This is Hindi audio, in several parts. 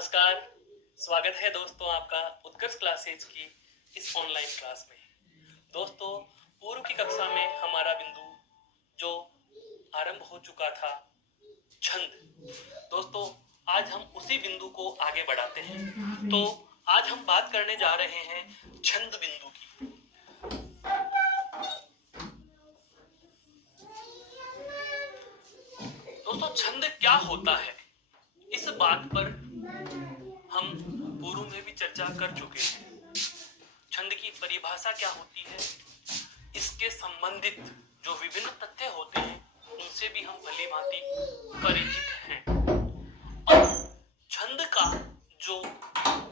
नमस्कार। स्वागत है दोस्तों आपका उत्कर्ष क्लासेज की इस ऑनलाइन क्लास में। दोस्तों, पूर्व की कक्षा में हमारा बिंदु जो आरंभ हो चुका था, छंद। दोस्तों, आज हम उसी बिंदु को आगे बढ़ाते हैं। तो आज हम बात करने जा रहे हैं छंद बिंदु की। दोस्तों, छंद क्या होता है, इस बात पर हम पूर्व में भी चर्चा कर चुके हैं। छंद की परिभाषा क्या होती है, इसके संबंधित जो विभिन्न तथ्य होते हैं उनसे भी हम भली भांति परिचित हैं। अब छंद का जो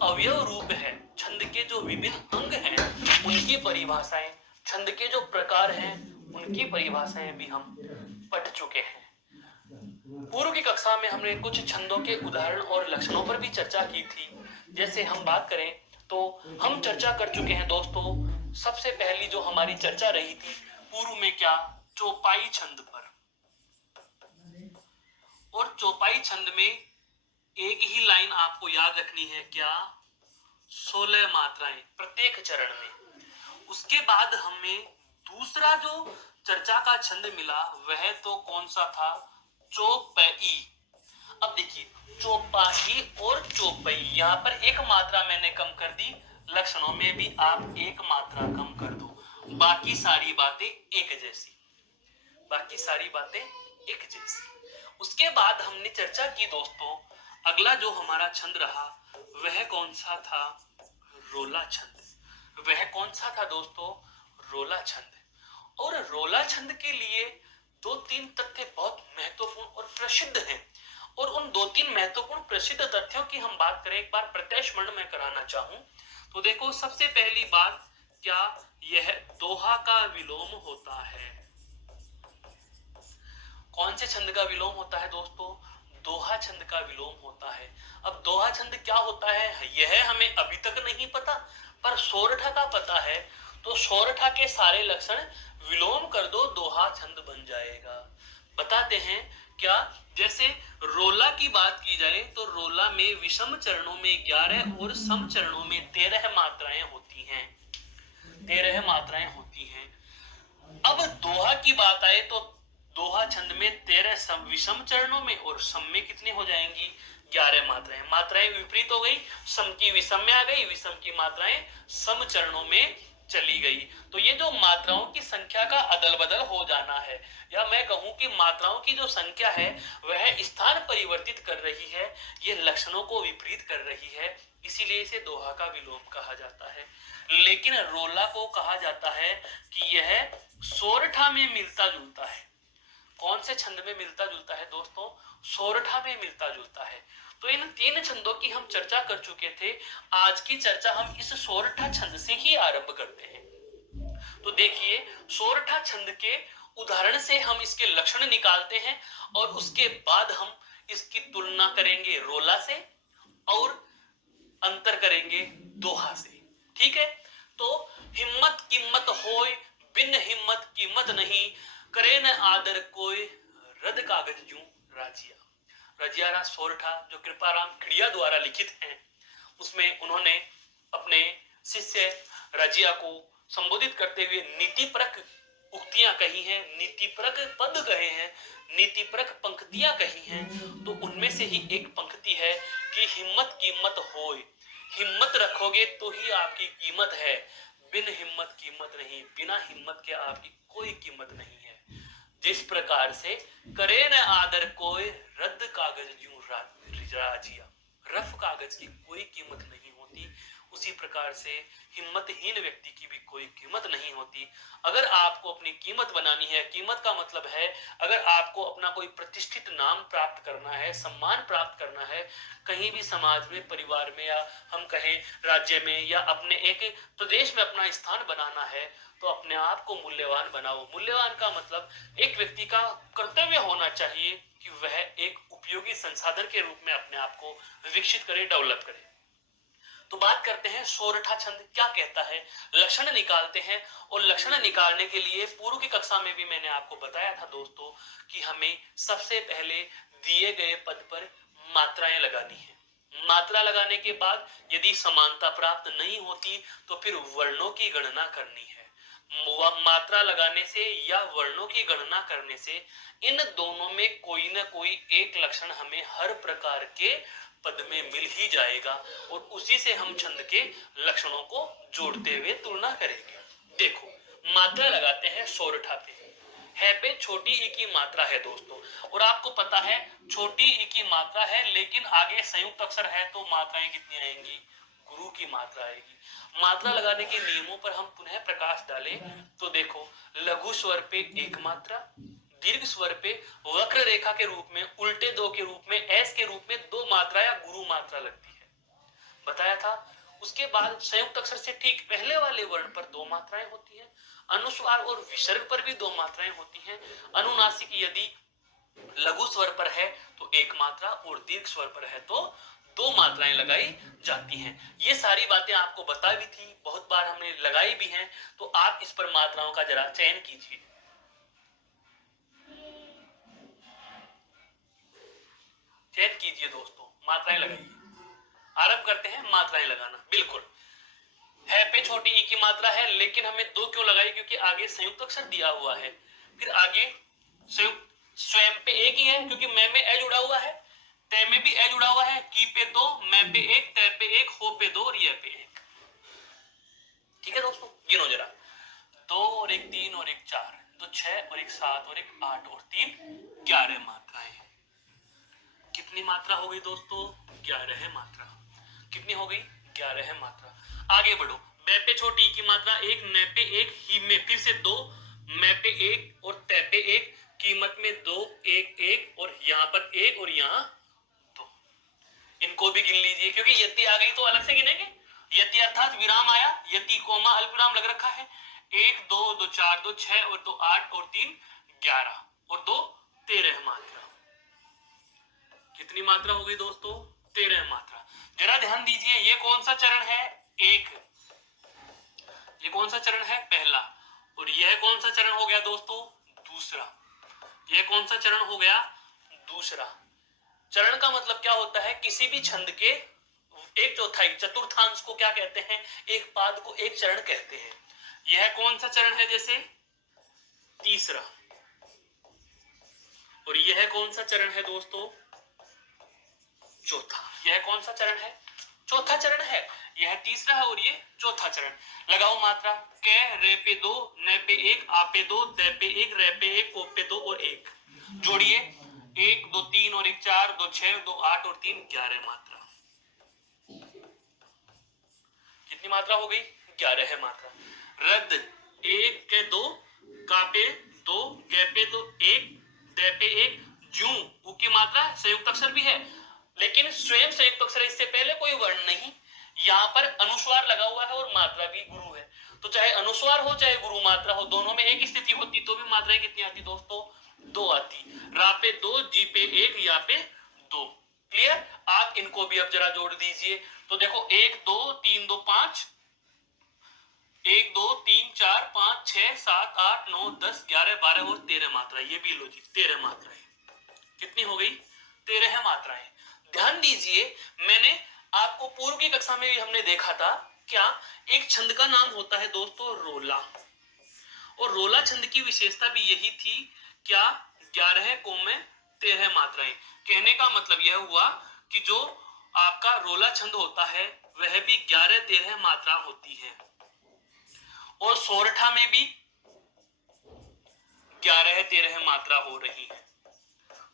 अवयव रूप है, छंद के जो विभिन्न अंग हैं उनकी परिभाषाएं, छंद के जो प्रकार हैं उनकी परिभाषाएं भी हम पढ़ चुके हैं। पूर्व की कक्षा में हमने कुछ छंदों के उदाहरण और लक्षणों पर भी चर्चा की थी। जैसे हम बात करें तो हम चर्चा कर चुके हैं दोस्तों, सबसे पहली जो हमारी चर्चा रही थी पूर्व में क्या, चौपाई छंद पर। और चौपाई छंद में एक ही लाइन आपको याद रखनी है, क्या, 16 मात्राएं प्रत्येक चरण में। उसके बाद हमें दूसरा जो चर्चा का छंद मिला वह तो कौन सा था, चौपाई। अब देखिए, चौपाई और चौपाई, यहाँ पर एक मात्रा मैंने कम कर दी, लक्षणों में भी आप एक मात्रा कम कर दो, बाकी सारी बातें एक जैसी, बाकी सारी बातें एक जैसी। उसके बाद हमने चर्चा की दोस्तों, अगला जो हमारा छंद रहा वह कौन सा था, रोला छंद। वह कौन सा था दोस्तों, रोला छंद। और रोला छंद के लिए दो तीन तथ्य बहुत महत्वपूर्ण और प्रसिद्ध हैं। और उन दो तीन महत्वपूर्ण प्रसिद्ध तथ्यों की हम बात करें, एक बार प्रत्यक्ष में कराना चाहूं तो देखो, सबसे पहली बात, क्या यह दोहा का विलोम होता है। कौन से छंद का विलोम होता है दोस्तों, दोहा छंद का विलोम होता है। अब दोहा छंद क्या होता है यह हमें अभी तक नहीं पता, पर सोरठा का पता है। तो सोरठा के सारे लक्षण विलोम कर दो, दोहा छंद बन जाएगा। बताते हैं क्या, जैसे रोला की बात की जाए तो रोला में विषम चरणों में 11 और सम चरणों में 13 मात्राएं होती हैं, 13 मात्राएं होती हैं। अब दोहा की बात आए तो दोहा छंद में 13 विषम चरणों में और सम में कितनी हो जाएंगी, 11 मात्राएं। मात्राएं विपरीत हो गई, सम की विषम में आ गई, विषम की मात्राएं सम चरणों में चली गई। तो ये जो मात्राओं की संख्या का अदल बदल हो जाना है, या मैं कहूं कि मात्राओं की जो संख्या है वह स्थान परिवर्तित कर रही है, ये लक्षणों को विपरीत कर रही है, इसीलिए इसे दोहा का विलोम कहा जाता है। लेकिन रोला को कहा जाता है कि यह सोरठा में मिलता जुलता है। कौन से छंद में मिलता जुलता है दोस्तों, सोरठा में मिलता जुलता है। तो इन तीन छंदों की हम चर्चा कर चुके थे, आज की चर्चा हम इस सोरठा छंद से ही आरंभ करते हैं। तो देखिए, सोरठा छंद के उदाहरण से हम इसके लक्षण निकालते हैं और उसके बाद हम इसकी तुलना करेंगे रोला से और अंतर करेंगे दोहा से। ठीक है, तो हिम्मत कीमत होय, बिन हिम्मत कीमत नहीं, करे न आदर कोई, रद कागज यूं राजिया। रजियारा सोरठा जो कृपाराम खिड़िया द्वारा लिखित हैं, उसमें उन्होंने अपने शिष्य रजिया को संबोधित करते हुए नीतिपरक उक्तियां कही हैं, नीतिपरक पद कहे हैं, नीतिपरक पंक्तियां कही हैं। तो उनमें से ही एक पंक्ति है कि हिम्मत कीमत होय, हिम्मत रखोगे तो ही आपकी कीमत है, बिन हिम्मत कीमत नहीं, बिना हिम्मत के आपकी कोई कीमत नहीं है। जिस प्रकार से करे न आदर कोई, रद्द कागज यूं राजिया, रफ कागज की कोई कीमत नहीं होती, उसी प्रकार से हिम्मतहीन व्यक्ति की भी कोई कीमत नहीं होती। अगर आपको अपनी कीमत बनानी है, कीमत का मतलब है अगर आपको अपना कोई प्रतिष्ठित नाम प्राप्त करना है, सम्मान प्राप्त करना है, कहीं भी समाज में, परिवार में, या हम कहें राज्य में, या अपने एक प्रदेश में अपना स्थान बनाना है, तो अपने आप को मूल्यवान बनाओ। मूल्यवान का मतलब एक व्यक्ति का कर्तव्य होना चाहिए कि वह एक उपयोगी संसाधन के रूप में अपने आप को विकसित करे, डेवलप करे। तो बात करते हैं सोरठा छंद क्या कहता है, लक्षण निकालते हैं। और लक्षण निकालने के लिए पूर्व की कक्षा में भी मैंने आपको बताया था दोस्तों, कि हमें सबसे पहले दिए गए पद पर मात्राएं लगानी है। मात्रा लगाने के बाद यदि समानता प्राप्त नहीं होती तो फिर वर्णों की गणना करनी है। मात्रा लगाने से या वर्णों की गणना करने से इन दोनों में कोई ना कोई एक लक्षण हमें हर प्रकार के पद में मिल ही जाएगा और उसी से हम छंद के लक्षणों को जोड़ते हुए तुलना करेंगे। देखो, मात्रा लगाते हैं सोरठा पे। है पे छोटी ई की मात्रा है दोस्तों, और आपको पता है छोटी ई की मात्रा है, लेकिन आगे संयुक्त अक्षर है तो मात्राएं कितनी आएंगी? गुरु की मात्रा आएगी। मात्रा लगाने के नियमों पर हम पुनः प्रकाश डालें तो देखो, लघु स्वर पे एक मात्रा, दीर्घ स्वर पे वक्र रेखा के रूप में, उल्टे दो के रूप में, एस के रूप में दो मात्रा या गुरु मात्रा लगती है, बताया था। उसके बाद संयुक्त अक्षर से ठीक पहले वाले वर्ण पर दो मात्राएं होती हैं, अनुस्वार और विसर्ग पर भी दो मात्राएं होती हैं। अनुनासिक यदि लघु स्वर पर है तो एक मात्रा और दीर्घ स्वर पर है तो दो मात्राएं लगाई जाती हैं। ये सारी बातें आपको बता भी थी, बहुत बार हमने लगाई भी हैं, तो आप इस पर मात्राओं का जरा चयन कीजिए। चयन कीजिए दोस्तों, मात्राएं लगाइए। आरंभ करते हैं मात्राएं लगाना। बिल्कुल, है पे छोटी ई की मात्रा है, लेकिन हमें दो क्यों लगाई? क्योंकि आगे संयुक्त अक्षर दिया हुआ है। फिर आगे संयुक्त स्वयं पे एक ही है, क्योंकि मैं में ए जुड़ा हुआ है, तय में भी ए जुड़ा हुआ है, की पे दो, मैं पे एक, तय पे एक, हो पे दो और ये पे एक। ठीक है दोस्तों, गिनो जरा। दो और एक तीन और एक चार, तो छह और एक सात और एक आठ और तीन 11 मात्राएं। कितनी मात्रा हो गई दोस्तों? 11 मात्रा। कितनी हो गई? 11 मात्रा। आगे बढ़ो, बै पे छोटी ई की मात्रा एक, नै पे एक, ही में फिर से दो, मैं पे एक और तै पे एक, कीमत में दो, एक एक और यहाँ पर एक और यहाँ दो। इनको भी गिन लीजिए, क्योंकि यति आ गई तो अलग से गिनेंगे। यति अर्थात विराम आया, यति कोमा अल्प विराम लग रखा है। एक दो, दो चार, दो छह और दो आठ और तीन 11 और दो 13 मात्रा। कितनी मात्रा हो गई दोस्तों? 13 मात्रा। जरा ध्यान दीजिए, ये कौन सा चरण है? एक। ये कौन सा चरण है? पहला। और यह कौन सा चरण हो गया दोस्तों? दूसरा। यह कौन सा चरण हो गया? दूसरा। चरण का मतलब क्या होता है? किसी भी छंद के एक चौथाई, चतुर्थांश को क्या कहते हैं? एक पाद को एक चरण कहते हैं। यह कौन सा चरण है? जैसे तीसरा। और यह कौन सा चरण है दोस्तों? चौथा। यह कौन सा चरण है? चौथा चरण है। यह तीसरा है और ये चौथा चरण। लगाओ मात्रा। कै रे पे दो, न पे एक, आ पे दो, दै पे एक, रे पे एक, ओ पे दो और एक। जोड़िए, एक दो तीन और एक चार, दो छह, दो आठ और तीन 11 मात्रा। कितनी मात्रा हो गई? 11 मात्रा। रद्द, एक के दो, का पे दो, गे पे दो एक, दे पे एक, जू उ की मात्रा संयुक्त अक्षर भी है, लेकिन स्वयं संयुक्त अक्षर, इससे पहले कोई वर्ण नहीं। यहाँ पर अनुस्वार लगा हुआ है और मात्रा भी गुरु है, तो चाहे अनुस्वार हो चाहे गुरु मात्रा हो, दोनों में एक स्थिति होती तो भी मात्राएं कितनी आती दोस्तों? दो आती। रा पे दो, जी पे एक, या पे दो। क्लियर? आप इनको भी अब जरा जोड़ दीजिए। तो देखो, एक दो तीन दो पांच, एक दो तीन चार पांच छह सात आठ नौ 10 11 12 और 13 मात्रा। ये भी लो जी, 13 मात्राएं। कितनी हो गई? 13 मात्राएं। ध्यान दीजिए, मैंने आपको पूर्व की कक्षा में भी हमने देखा था, क्या एक छंद का नाम होता है दोस्तों? रोला। और रोला छंद की विशेषता भी यही थी, क्या? 11 को में 13 मात्राएं। कहने का मतलब यह हुआ कि जो आपका रोला छंद होता है वह भी 11-13 मात्रा होती है, और सोरठा में भी 11-13 मात्रा हो रही है।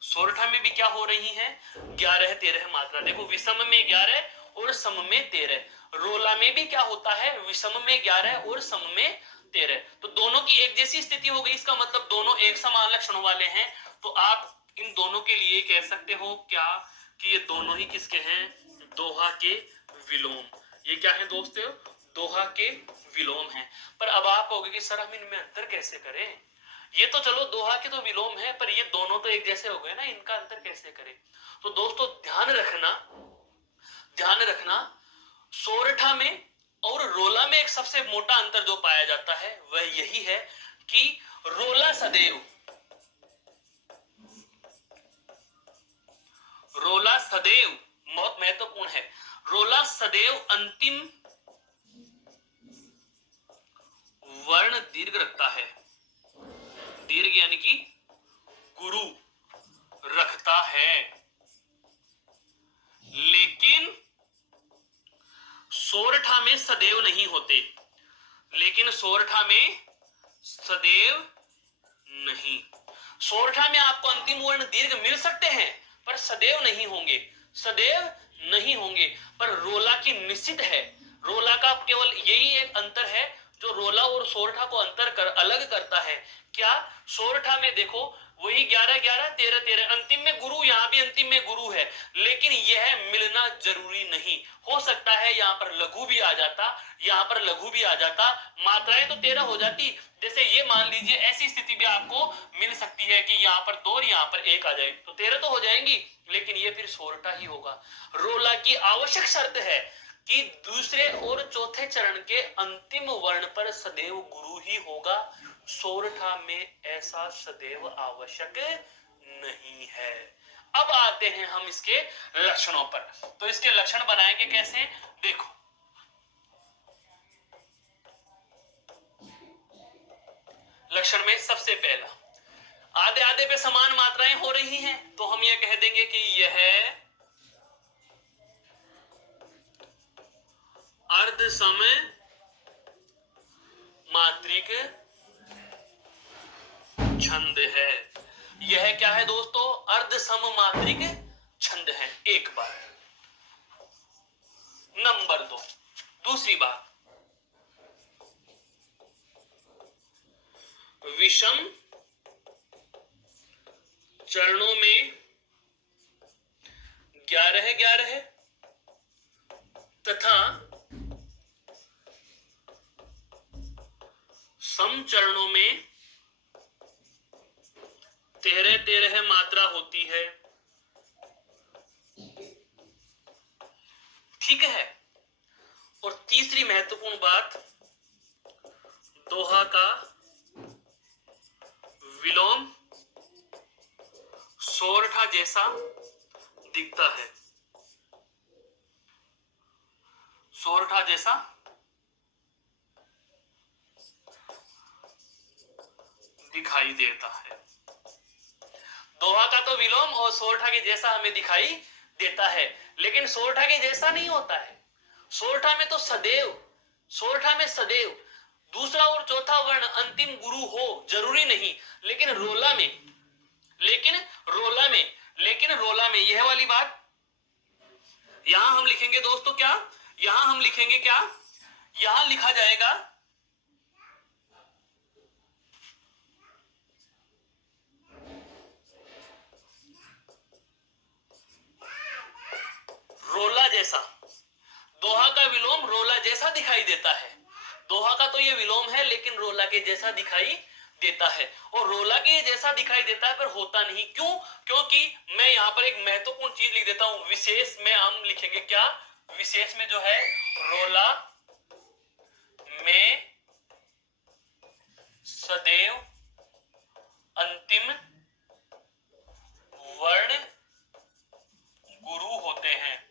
सोरठा में भी क्या हो रही है? 11-13 मात्रा। देखो, विषम में 11 और सम में 13। रोला में भी क्या होता है? विषम में 11 और सम में 13। तो दोनों की एक जैसी स्थिति हो गई, इसका मतलब दोनों एक समान लक्षणों वाले हैं। तो आप इन दोनों के लिए कह सकते हो क्या? कि ये दोनों ही किसके हैं? दोहा के विलोम। ये क्या है दोस्तों? दोहा के विलोम है। पर अब आप कहोगे कि सर हम इनमें अंतर कैसे करें? ये तो चलो दोहा के तो विलोम है, पर ये दोनों तो एक जैसे हो गए ना, इनका अंतर कैसे करें? तो दोस्तों ध्यान रखना, सोरठा में और रोला में एक सबसे मोटा अंतर जो पाया जाता है वह यही है कि रोला सदैव बहुत महत्वपूर्ण है। रोला सदैव अंतिम वर्ण दीर्घ रखता है। दीर्घ यानी कि गुरु रखता है, लेकिन सोरठा में सदैव नहीं होते। लेकिन सोरठा में सदैव नहीं। सोरठा में आपको अंतिम वर्ण दीर्घ मिल सकते हैं पर सदैव नहीं होंगे, सदैव नहीं होंगे। पर रोला की निश्चित है। रोला का केवल यही एक अंतर है जो रोला और सोरठा को अलग करता है। क्या? सोरठा में देखो वही 11 11 13 13 अंतिम में गुरु, यहां भी अंतिम में गुरु है, लेकिन यह मिलना जरूरी नहीं। हो सकता है यहां पर लघु भी आ जाता, यहां पर लघु भी आ जाता, मात्राएं तो 13 हो जाती। जैसे ये मान लीजिए ऐसी स्थिति भी आपको मिल सकती है कि यहां पर 2 और यहां पर 1 आ जाए तो 13 तो हो जाएंगी, लेकिन ये फिर सोरठा ही होगा। रोला की आवश्यक शर्त है कि दूसरे और चौथे चरण के अंतिम वर्ण पर सदैव गुरु ही होगा। सोरठा में ऐसा सदैव आवश्यक नहीं है। अब आते हैं हम इसके लक्षणों पर। तो इसके लक्षण बनाएंगे कैसे? देखो, लक्षण में सबसे पहला, आधे आधे पे समान मात्राएं हो रही हैं तो हम ये कह देंगे कि यह अर्ध सम मात्रिक छंद है। यह क्या है दोस्तों? अर्ध सम मात्रिक छंद है। एक बात। नंबर 2, दूसरी बात, विषम चरणों में 11 11 तथा सम चरणों में 13 13 मात्रा होती है। ठीक है। और तीसरी महत्वपूर्ण बात, दोहा का विलोम सोरठा जैसा दिखता है। सोरठा जैसा दिखाई देता है। दोहा का तो विलोम और सोरठा के जैसा हमें दिखाई देता है, लेकिन सोरठा के जैसा नहीं होता है। सोरठा में तो सदैव, सोरठा में सदैव दूसरा और चौथा वर्ण अंतिम गुरु हो जरूरी नहीं, लेकिन रोला में, लेकिन रोला में यह वाली बात यहां हम लिखेंगे दोस्तों। क्या यहां हम लिखेंगे? क्या यहां लिखा जाएगा? रोला जैसा। दोहा का विलोम रोला जैसा दिखाई देता है। दोहा का तो ये विलोम है, लेकिन रोला के जैसा दिखाई देता है। और रोला के जैसा दिखाई देता है पर होता नहीं। क्यों? क्योंकि मैं यहां पर एक महत्वपूर्ण चीज लिख देता हूं। विशेष में हम लिखेंगे क्या? विशेष में जो है रोला में सदैव अंतिम वर्ण गुरु होते हैं।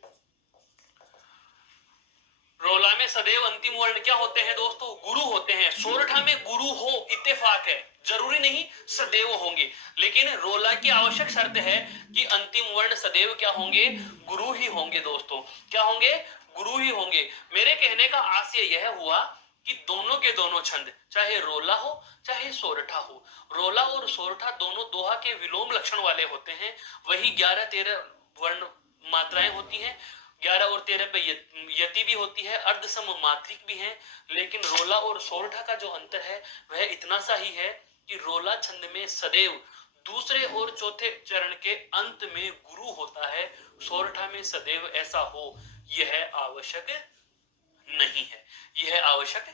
रोला में सदैव अंतिम वर्ण क्या होते हैं दोस्तों? गुरु होते हैं। सोरठा में गुरु हो इत्तेफाक है, जरूरी नहीं सदैव होंगे, लेकिन रोला की आवश्यक शर्त है कि अंतिम वर्ण सदैव क्या होंगे? गुरु ही होंगे दोस्तों। क्या होंगे? गुरु ही होंगे। मेरे कहने का आशय यह हुआ कि दोनों के दोनों छंद, चाहे रोला हो चाहे सोरठा हो, रोला और सोरठा दोनों दोहा के विलोम लक्षण वाले होते हैं। वही 11 13 वर्ण मात्राएं होती हैं, 11 और 13 पे यति भी होती है, अर्धसम मात्रिक भी है। लेकिन रोला और सोरठा का जो अंतर है वह इतना सा ही है कि रोला छंद में सदैव दूसरे और चौथे चरण के अंत में गुरु होता है, सोरठा में सदैव ऐसा हो यह आवश्यक नहीं है। यह आवश्यक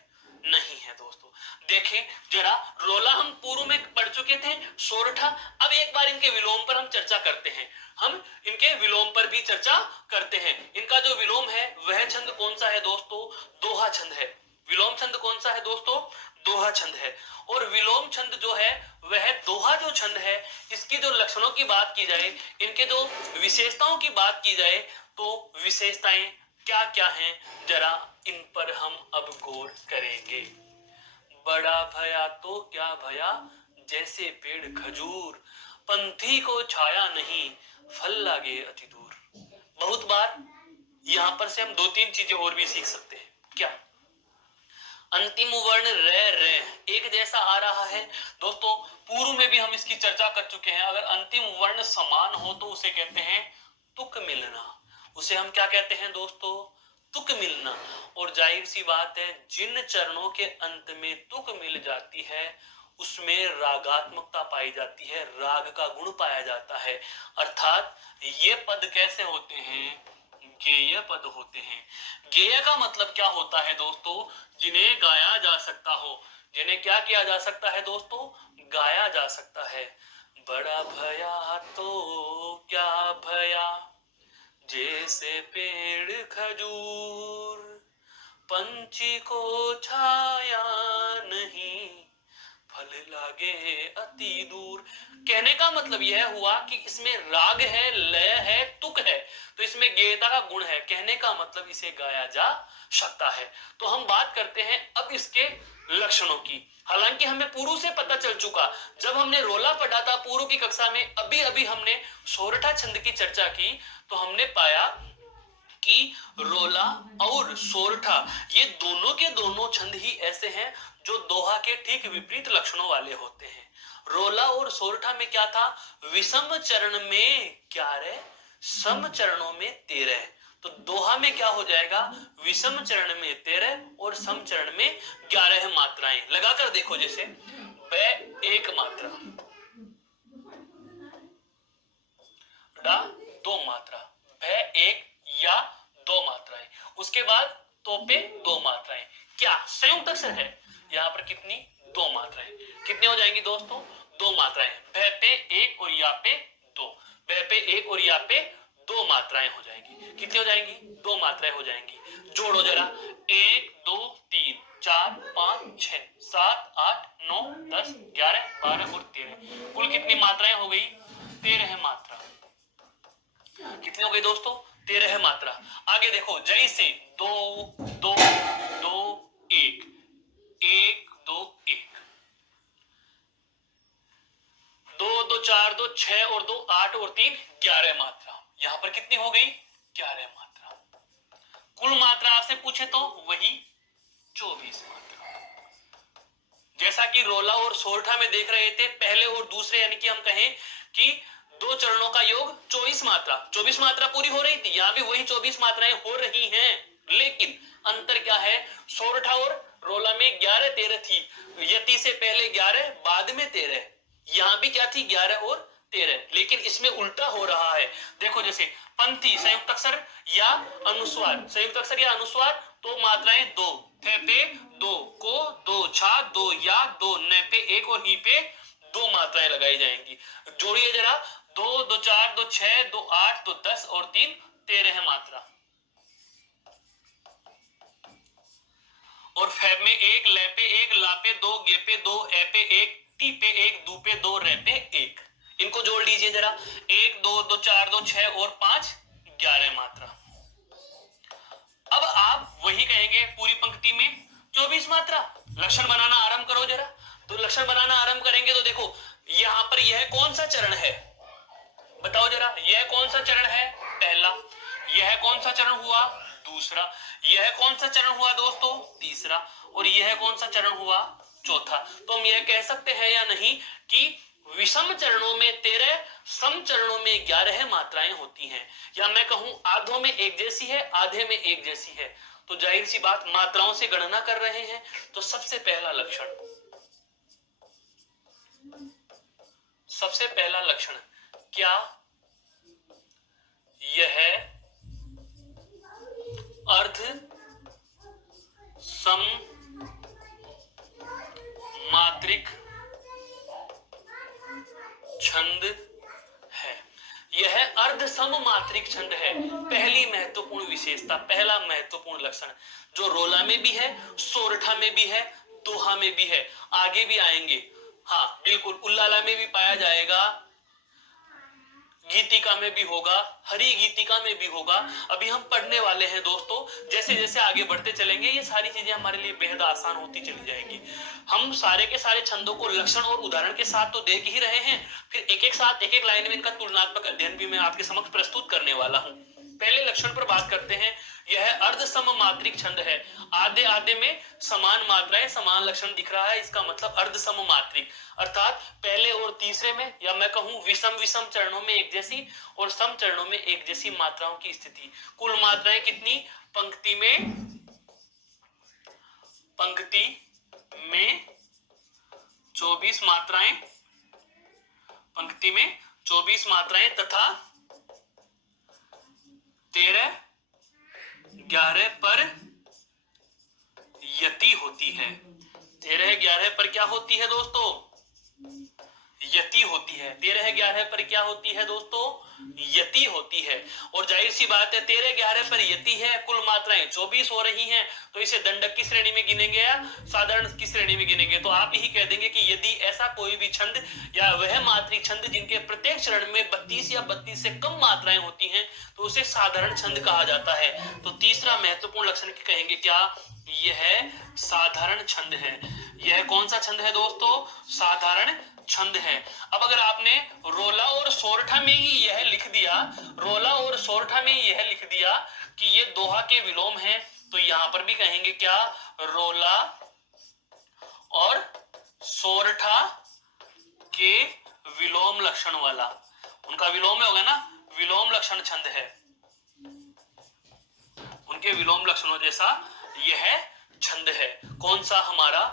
नहीं है दोस्तों। देखें जरा, रोला हम पूर्व में पढ़ चुके थे, सोरठा। अब एक बार इनके विलोम पर हम चर्चा करते हैं। हम इनके विलोम पर भी चर्चा करते हैं। इनका जो विलोम है वह छंद कौन सा है दोस्तों? दोहा छंद है। विलोम छंद कौन सा है दोस्तों? दोहा छंद है। और विलोम छंद जो है वह दोहा जो छंद है, इसकी जो लक्षणों की बात की जाए, इनके जो विशेषताओं की बात की जाए, तो विशेषताएं क्या क्या हैं, जरा इन पर हम अब गौर करेंगे। बड़ा भया तो क्या भया, जैसे पेड़ खजूर, पंथी को छाया नहीं, फल लागे अति दूर। बहुत बार यहां पर से हम दो तीन चीजें और भी सीख सकते हैं। क्या? अंतिम वर्ण रे एक जैसा आ रहा है दोस्तों। पूर्व में भी हम इसकी चर्चा कर चुके हैं। अगर अंतिम वर्ण समान हो तो उसे कहते हैं तुक मिलना। उसे हम क्या कहते हैं दोस्तों? तुक मिलना। और जाहिर सी बात है, जिन चरणों के अंत में तुक मिल जाती है उसमें रागात्मकता पाई जाती है, राग का गुण पाया जाता है। अर्थात ये पद कैसे होते हैं? गेय पद होते हैं। गेय का मतलब क्या होता है दोस्तों? जिन्हें गाया जा सकता हो। जिन्हें क्या किया जा सकता है दोस्तों? गाया जा सकता है। बड़ा भया तो क्या भया, जैसे पेड़ खजूर, पंछी को छाया नहीं, फल लागे अति दूर। कहने का मतलब यह हुआ कि इसमें राग है, लय है, तुक है, तो इसमें गेयता का गुण है। कहने का मतलब इसे गाया जा सकता है। तो हम बात करते हैं अब इसके लक्षणों की। हालांकि हमें पूर्व से पता चल चुका, जब हमने रोला पढ़ा था पूर्व की कक्षा में, अभी अभी हमने सोरठा छंद की चर्चा की, तो हमने पाया कि रोला और सोरठा ये दोनों के दोनों छंद ही ऐसे हैं जो दोहा के ठीक विपरीत लक्षणों वाले होते हैं। रोला और सोरठा में क्या था? विषम चरण में 11, सम चरणों में 13। तो दोहा में क्या हो जाएगा? विषम चरण में 13 और सम चरण में 11 मात्राएं। लगाकर देखो, जैसे ब एक मात्रा, डा दो मात्रा, भ एक या दो मात्राएं, उसके बाद तो पे दो मात्राएं। क्या संयुक्त अक्षर है? यहाँ पर कितनी? दो मात्राएं। कितनी हो जाएंगी दोस्तों? दो मात्राएं। भ पे एक और या पे दो, भ पे एक और या पे दो मात्राएं हो जाएंगी। कितनी हो जाएंगी? दो मात्राएं हो जाएंगी। जोड़ो जरा, 1 2 3 4 5 6 7 8 9 10 11 12 और 13, कुल कितनी मात्राएं हो गई? 13 मात्रा। कितनी हो गई दोस्तों? 13 मात्रा। आगे देखो, जैसे 2 2 2 1 1 2 1, 2 2 4 2 6 और 2 8 और 3 11 मात्रा। यहां पर कितनी हो गई? 11 मात्रा। कुल मात्रा आपसे पूछे तो वही 24 मात्रा। जैसा कि रोला और सोरठा में देख रहे थे, पहले और दूसरे, यानी कि हम कहें कि दो चरणों का योग 24 मात्रा, 24 मात्रा पूरी हो रही थी। यहां भी वही 24 मात्राएं हो रही हैं, लेकिन अंतर क्या है? सोरठा और रोला में 11 13 थी, यति से पहले 11 बाद में 13। यहां भी क्या थी? 11 और 13, लेकिन इसमें उल्टा हो रहा है। देखो, जैसे पंथी संयुक्त अक्षर या अनुस्वार, संयुक्त अक्षर या अनुस्वार, तो मात्राएं दो, थे पे दो, को दो, छा दो, या दो, न पे एक और ही पे दो मात्राएं लगाई जाएंगी। जोड़िए जरा, 2 2 4 2 6 2 8 2 10 और 3 13 मात्रा। और फैब में 1, ले पे 1, ला पे 2, गे पे 2, ए पे 1, टी पे 1, दू पे 2, रे पे 1। इनको जोड़ लीजिए जरा, 1 2 2 4 2 6 और 5 11 मात्रा। अब आप वही कहेंगे पूरी पंक्ति में 24 मात्रा। लक्षण बनाना आरंभ करो जरा। तो लक्षण बनाना आरंभ करेंगे तो देखो, यहां पर यह कौन सा चरण है? बताओ जरा, यह कौन सा चरण है? पहला। यह कौन सा चरण हुआ? दूसरा। यह कौन सा चरण हुआ दोस्तों? तीसरा। और यह कौन सा चरण हुआ? चौथा। तो हम यह कह सकते हैं या नहीं कि विषम चरणों में 13, सम चरणों में 11 मात्राएं होती हैं, या मैं कहूं आधों में एक जैसी है, आधे में एक जैसी है। तो जाहिर सी बात, मात्राओं से गणना कर रहे हैं, तो सबसे पहला लक्षण, सबसे पहला लक्षण, क्या यह अर्ध सम मात्रिक छंद है? यह अर्ध सम मात्रिक मात्रिक छंद है, पहली महत्वपूर्ण विशेषता, पहला महत्वपूर्ण लक्षण जो रोला में भी है, सोरठा में भी है, दोहा में भी है, आगे भी आएंगे। हाँ बिल्कुल, उल्लाला में भी पाया जाएगा, गीतिका में भी होगा, हरि गीतिका में भी होगा। अभी हम पढ़ने वाले हैं दोस्तों, जैसे जैसे आगे बढ़ते चलेंगे ये सारी चीजें हमारे लिए बेहद आसान होती चली जाएंगी। हम सारे के सारे छंदों को लक्षण और उदाहरण के साथ तो देख ही रहे हैं, फिर एक एक साथ एक एक लाइन में इनका तुलनात्मक अध्ययन भी मैं आपके समक्ष प्रस्तुत करने वाला हूं। पहले लक्षण पर बात करते हैं। यह अर्ध सममात्रिक छंद है। आधे आधे में समान मात्राएं, समान लक्षण दिख रहा है, इसका मतलब अर्ध सममात्रिक, अर्थात पहले और तीसरे में, या मैं कहूं विषम विषम चरणों में एक जैसी और सम चरणों में एक जैसी मात्राओं की स्थिति। कुल मात्राएं कितनी? पंक्ति में 24 मात्राएं, पंक्ति में 24 मात्राएं तथा 13-11 पर यति होती है। 13-11 पर क्या होती है दोस्तों? यति होती है। 13-11 पर क्या होती है दोस्तों? यति होती है। और जाहिर सी बात है 13-11 पर यति है, कुल मात्राएं 24 हो रही हैं, तो इसे दंडक की श्रेणी में गिनेंगे या साधारण की श्रेणी में गिनेंगे? तो आप यही कह देंगे कि यदि ऐसा कोई भी छंद या वह मात्रिक छंद जिनके प्रत्येक चरण में 32 या 32 से कम मात्राएं होती हैं तो उसे साधारण छंद कहा जाता है। तो तीसरा महत्वपूर्ण लक्षण कहेंगे क्या? यह साधारण छंद है। यह कौन सा छंद है दोस्तों? साधारण छंद है। अब अगर आपने रोला और सोरठा में ही यह लिख दिया, रोला और सोरठा में यह लिख दिया कि ये दोहा के विलोम हैं, तो यहां पर भी कहेंगे क्या? रोला और सोरठा के विलोम लक्षण वाला, उनका विलोम होगा ना, विलोम लक्षण छंद है, उनके विलोम लक्षणों जैसा यह छंद है। कौन सा? हमारा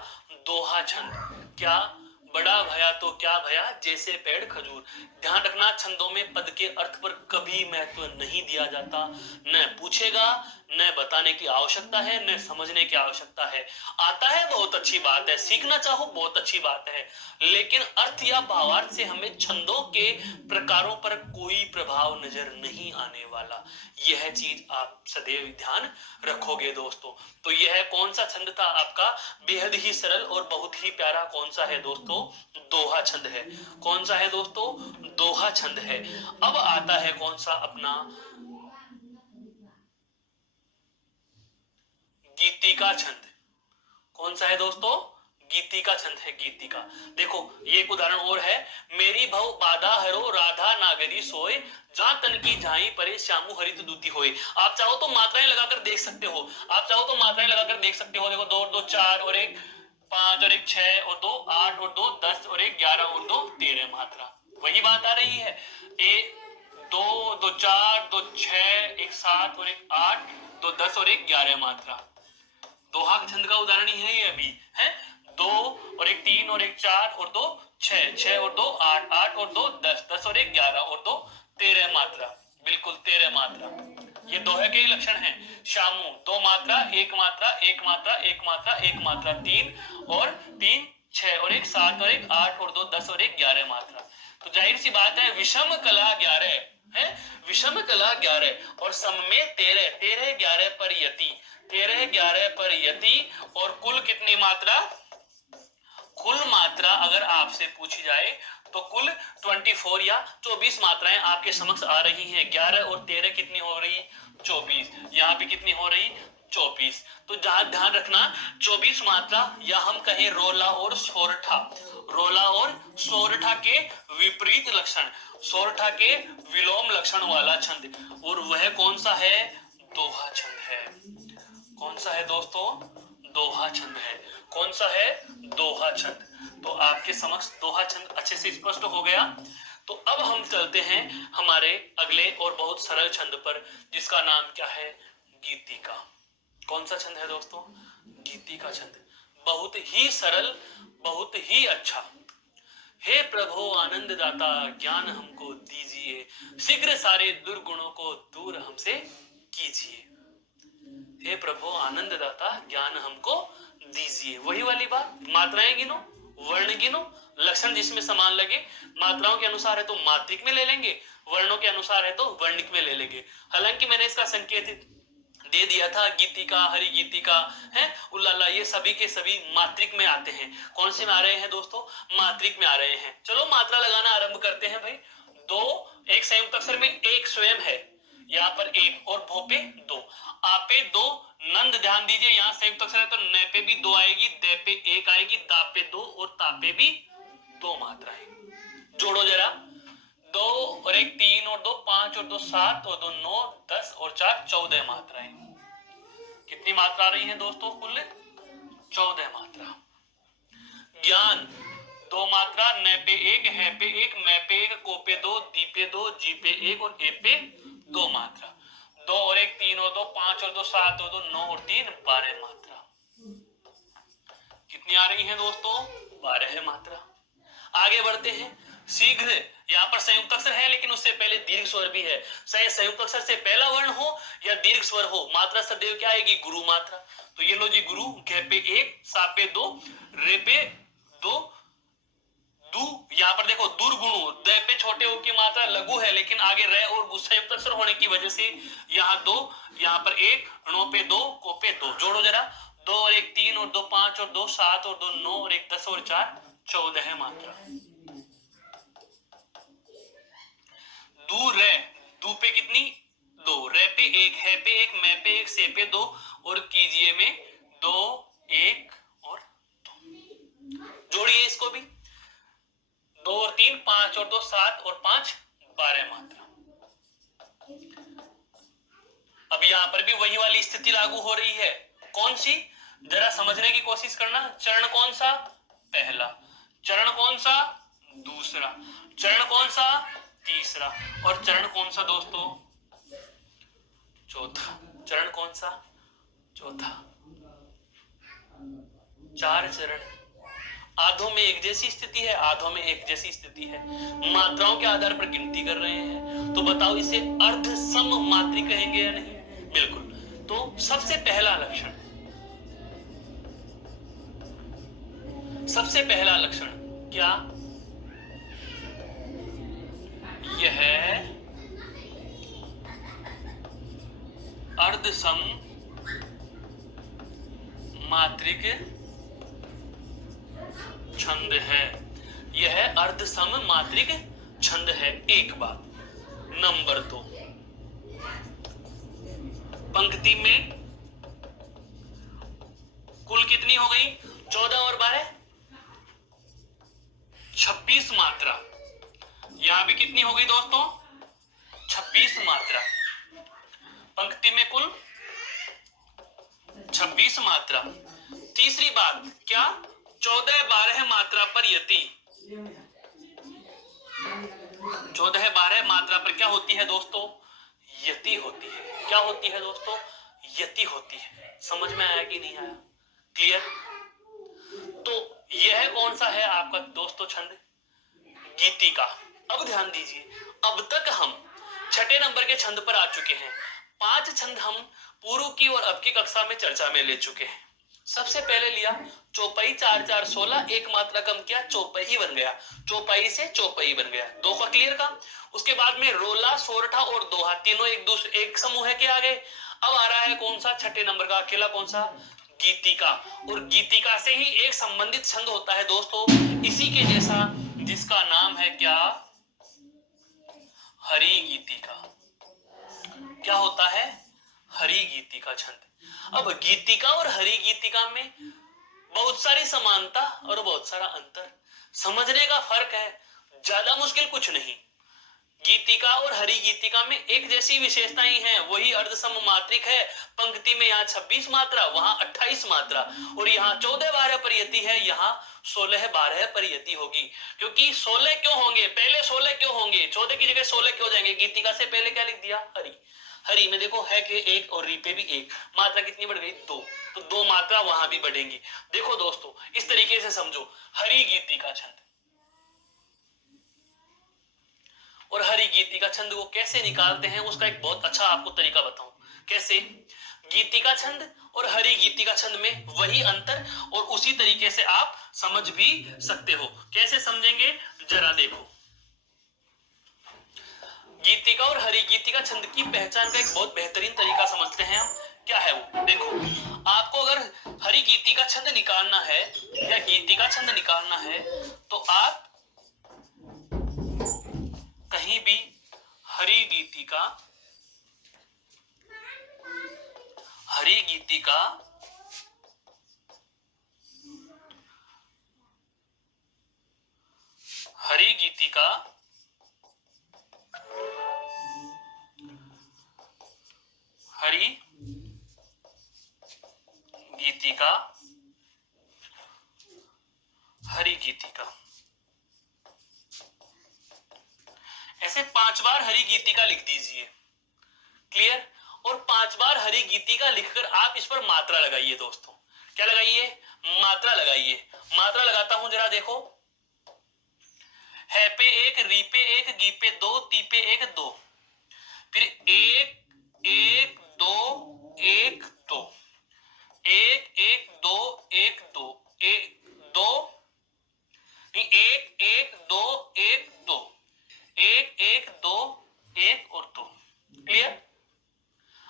दोहा छंद। क्या? बड़ा भया तो क्या भया, जैसे पेड़ खजूर। ध्यान रखना, छंदों में पद के अर्थ पर कभी महत्व नहीं दिया जाता, न पूछेगा, न बताने की आवश्यकता है, न समझने की आवश्यकता है। आता है बहुत अच्छी बात है, सीखना चाहो बहुत अच्छी बात है, लेकिन अर्थ या भावार्थ से हमें छंदों के प्रकारों पर कोई प्रभाव नजर नहीं आने वाला। यह चीज आप सदैव ध्यान रखोगे दोस्तों। तो यह कौन सा छंद था आपका? बेहद ही सरल और बहुत ही प्यारा। कौन सा है दोस्तों? दोहा छंद है। कौन सा है दोस्तों? दोहा छंद है। अब आता है कौन सा? अपना गीतिका छंद। कौन सा है दोस्तों? गीतिका छंद है। गीतिका, देखो ये एक उदाहरण और है। मेरी भव बाधा हरो राधा नागरी सोए, जा तन की झाई परे श्यामु हरित दूती होए। आप चाहो तो मात्राएं लगाकर देख सकते हो, आप चाहो तो मात्राएं लगाकर देख सकते हो। देखो 2 और 2 4 और 1 5 और 1 6 और 2 8 और 2 10 और 1 11 और 2 13 मात्रा। वही बात आ रही है। 2 2 4 2 6 1 7 और 1 8 2 10 और 1 11 मात्रा। दोहा छंद का उदाहरण ही है ये। अभी है 2 और 1 3 और 1 4 और 2 6 6 और 2 8 8 और 2 10 10 और 1 11 और 2 13 मात्रा। बिल्कुल 13 मात्रा। ये दोहे के ही लक्षण हैं। शामू 2 मात्रा 1 मात्रा 1 मात्रा 1 मात्रा 1 मात्रा 3 और 3 6 और 1 7 और 1 8 और 2 10 और 1 11 मात्रा। तो जाहिर सी बात है विषम कला 11 है, विषम कला 11 और सम में 13 13 11 पर यति, 13 11 पर यति। और कुल कितनी मात्रा? कुल मात्रा अगर आपसे पूछी जाए तो कुल 24 या 24 मात्राएं आपके समक्ष आ रही हैं। 11 और 13 कितनी हो रही? 24। यहाँ पे कितनी हो रही? 24। तो जहां ध्यान रखना 24 मात्रा, या हम कहें रोला और सोरठा, रोला और सोरठा के विपरीत लक्षण, सोरठा के विलोम लक्षण वाला छंद, और वह कौन सा है? दोहा छंद है। कौन सा है दोस्तों? दोहा छंद है। कौन सा है? दोहा छंद। तो आपके समक्ष दोहा छंद अच्छे से स्पष्ट हो गया। तो अब हम चलते हैं हमारे अगले और बहुत सरल छंद पर, जिसका नाम क्या है? गीतिका। कौन सा छंद है दोस्तों? गीतिका छंद। बहुत ही सरल, बहुत ही अच्छा। हे प्रभु आनंद दाता ज्ञान हमको दीजिए, शीघ्र सारे दुर्गुणों को दूर हमसे कीजिए। हे प्रभु आनंद दाता ज्ञान हमको दीजिए। वही वाली बात, मात्राएं गिनो, वर्ण गिनो, लक्षण जिसमें समान लगे, मात्राओं के अनुसार है तो मात्रिक में ले लेंगे, वर्णों के अनुसार है तो वर्णिक में ले लेंगे। हालांकि मैंने इसका संकेत दे दिया था, गीतिका, हरि गीतिका है, उल्लाला, ये सभी के सभी मात्रिक में आते हैं। कौन से में आ रहे हैं दोस्तों? मात्रिक में आ रहे हैं। चलो मात्रा लगाना आरंभ करते हैं भाई। दो, एक संयुक्त अक्षर में एक स्वयं है, यहाँ पर एक, और भो पे दो, आपे दो, नंद ध्यान दीजिए, यहाँ संयुक्त अक्षर है तो न पे भी दो आएगी, दे पे एक आएगी, दा पे दो और ता पे भी दो मात्राएं। जोड़ो जरा, दो और एक तीन और दो पांच और दो सात और दो नौ, 10 और 4 14 मात्राएं। कितनी मात्रा आ रही है दोस्तों? कुल 14 मात्रा। ज्ञान, दो मात्रा, न पे एक, है पे एक, मैं पे एक, को पे दो, दी पे दो, जी पे एक और ए पे दो मात्रा। दो और एक तीन और दो पांच और दो सात और दो नौ और तीन 12 मात्रा। कितनी आ रही है दोस्तों? 12 मात्रा। आगे बढ़ते हैं। शीघ्र, यहाँ पर संयुक्त अक्षर है लेकिन उससे पहले दीर्घ स्वर भी है। चाहे संयुक्त अक्षर से पहला वर्ण हो या दीर्घ स्वर हो, मात्रा सदैव क्या आएगी? गुरु मात्रा। तो ये लो जी, गुरु, घे पे एक, सा पे दो, रे पे दो, दू, यहाँ पर देखो दुर्गुणु, द पे छोटे ओ की मात्रा लघु है लेकिन आगे रे और संयुक्त अक्षर होने की वजह से यहाँ दो, यहाँ पर एक, णो पे दो, को पे दो। जोड़ो जरा, दो और एक तीन और दो पांच और दो सात और दो नौ और एक 10 और 4 14 मात्रा। दू रे, दू पे कितनी? दो, रे पे एक, है पे एक, मैं पे एक, से पे दो और कीजिए में दो, एक और दो। जोड़िए इसको भी, दो और तीन 5 और दो 7 और 5 12 मात्रा। अब यहां पर भी वही वाली स्थिति लागू हो रही है। कौन सी? जरा समझने की कोशिश करना। चरण कौन सा? पहला। चरण कौन सा? दूसरा। चरण कौन सा? तीसरा। और चरण कौन सा दोस्तों? चौथा। चरण कौन सा? चौथा। 4 चरण। आधों में एक जैसी स्थिति है, आधों में एक जैसी स्थिति है, मात्राओं के आधार पर गिनती कर रहे हैं। तो बताओ इसे अर्ध सम मात्री कहेंगे या नहीं? बिल्कुल। तो सबसे पहला लक्षण, सबसे पहला लक्षण क्या? यह अर्ध सम मात्रिक छंद है। यह अर्ध सम मात्रिक छंद है। एक बात। नंबर 2, पंक्ति में कुल कितनी हो गई? 14 और 12 26 मात्रा। यहां भी कितनी हो गई दोस्तों? 26 मात्रा। पंक्ति में कुल 26 मात्रा। तीसरी बात क्या? 14-12 मात्रा पर यति, 14-12 मात्रा पर क्या होती है दोस्तों? यति होती है। क्या होती है दोस्तों? यति होती है। समझ में आया कि नहीं आया? क्लियर? तो यह कौन सा है आपका दोस्तों छंद? गीतिका। अब ध्यान दीजिए, अब तक हम छठे नंबर के छंद पर आ चुके हैं। 5 छंद हम पूर्व की और अब की कक्षा में चर्चा में ले चुके हैं। सबसे पहले लिया चौपाई, 4 4 16, एक मात्रा कम किया, चौपाई बन गया। चौपाई से चौपाई बन गया। दो का क्लियर का। उसके बाद में रोला, सोरठा और दोहा, तीनों एक दूसरे एक समूह के आ गए। अब आ रहा है कौन सा? छठे नंबर का अकेला कौन सा? गीतिका। और गीतिका से ही एक संबंधित छंद होता है दोस्तों, इसी के जैसा, जिसका नाम है क्या? हरि गीतिका। क्या होता है? हरि गीतिका छंद। अब गीतिका और हरि गीतिका में बहुत सारी समानता और बहुत सारा अंतर। समझने का फर्क है, ज्यादा मुश्किल कुछ नहीं। गीतिका और हरि गीतिका में एक जैसी विशेषताएं हैं, वही अर्धसम मात्रिक है। पंक्ति में यहाँ 26 मात्रा, वहां 28 मात्रा, और यहाँ 14-12 पर यति है, यहाँ 16-12 पर यति होगी। क्योंकि 16 क्यों होंगे? पहले 16 क्यों होंगे? 14 की जगह 16 क्यों जाएंगे? गीतिका से पहले क्या लिख दिया? हरि। हरि में देखो है के एक और री पे भी एक, मात्रा कितनी बढ़ गई? 2। तो 2 मात्रा वहां भी बढ़ेंगी। देखो दोस्तों, इस तरीके से समझो, हरि गीतिका छंद। और हरि गीतिका छंद को कैसे निकालते हैं, उसका एक बहुत अच्छा आपको तरीका बताऊं। कैसे? गीतिका छंद और हरि गीतिका छंद में वही अंतर, और उसी तरीके से आप समझ भी सकते हो। कैसे समझेंगे जरा देखो। गीतिका और हरि गीतिका छंद की पहचान का एक बहुत बेहतरीन तरीका समझते हैं हम। क्या है वो? देखो, आपको अगर हरि गीतिका छंद निकालना है या गीतिका छंद निकालना है तो आप कहीं भी हरि गीतिका हरि गीतिका हरि गीतिका हरि गीतिका हरि गीतिका ऐसे 5 बार हरि गीतिका लिख दीजिए। क्लियर? और 5 बार हरि गीतिका लिखकर आप इस पर मात्रा लगाइए दोस्तों। क्या लगाइए? मात्रा लगाइए। मात्रा लगाता हूं, जरा देखो। है पे 1, री पे 1, गी पे 2, ती पे 1, 2, फिर 1 1 2 1 2, 1 1 2 1 2, 1 2, 1 1 2 1 2, 1 1 2 1 और 2। क्लियर?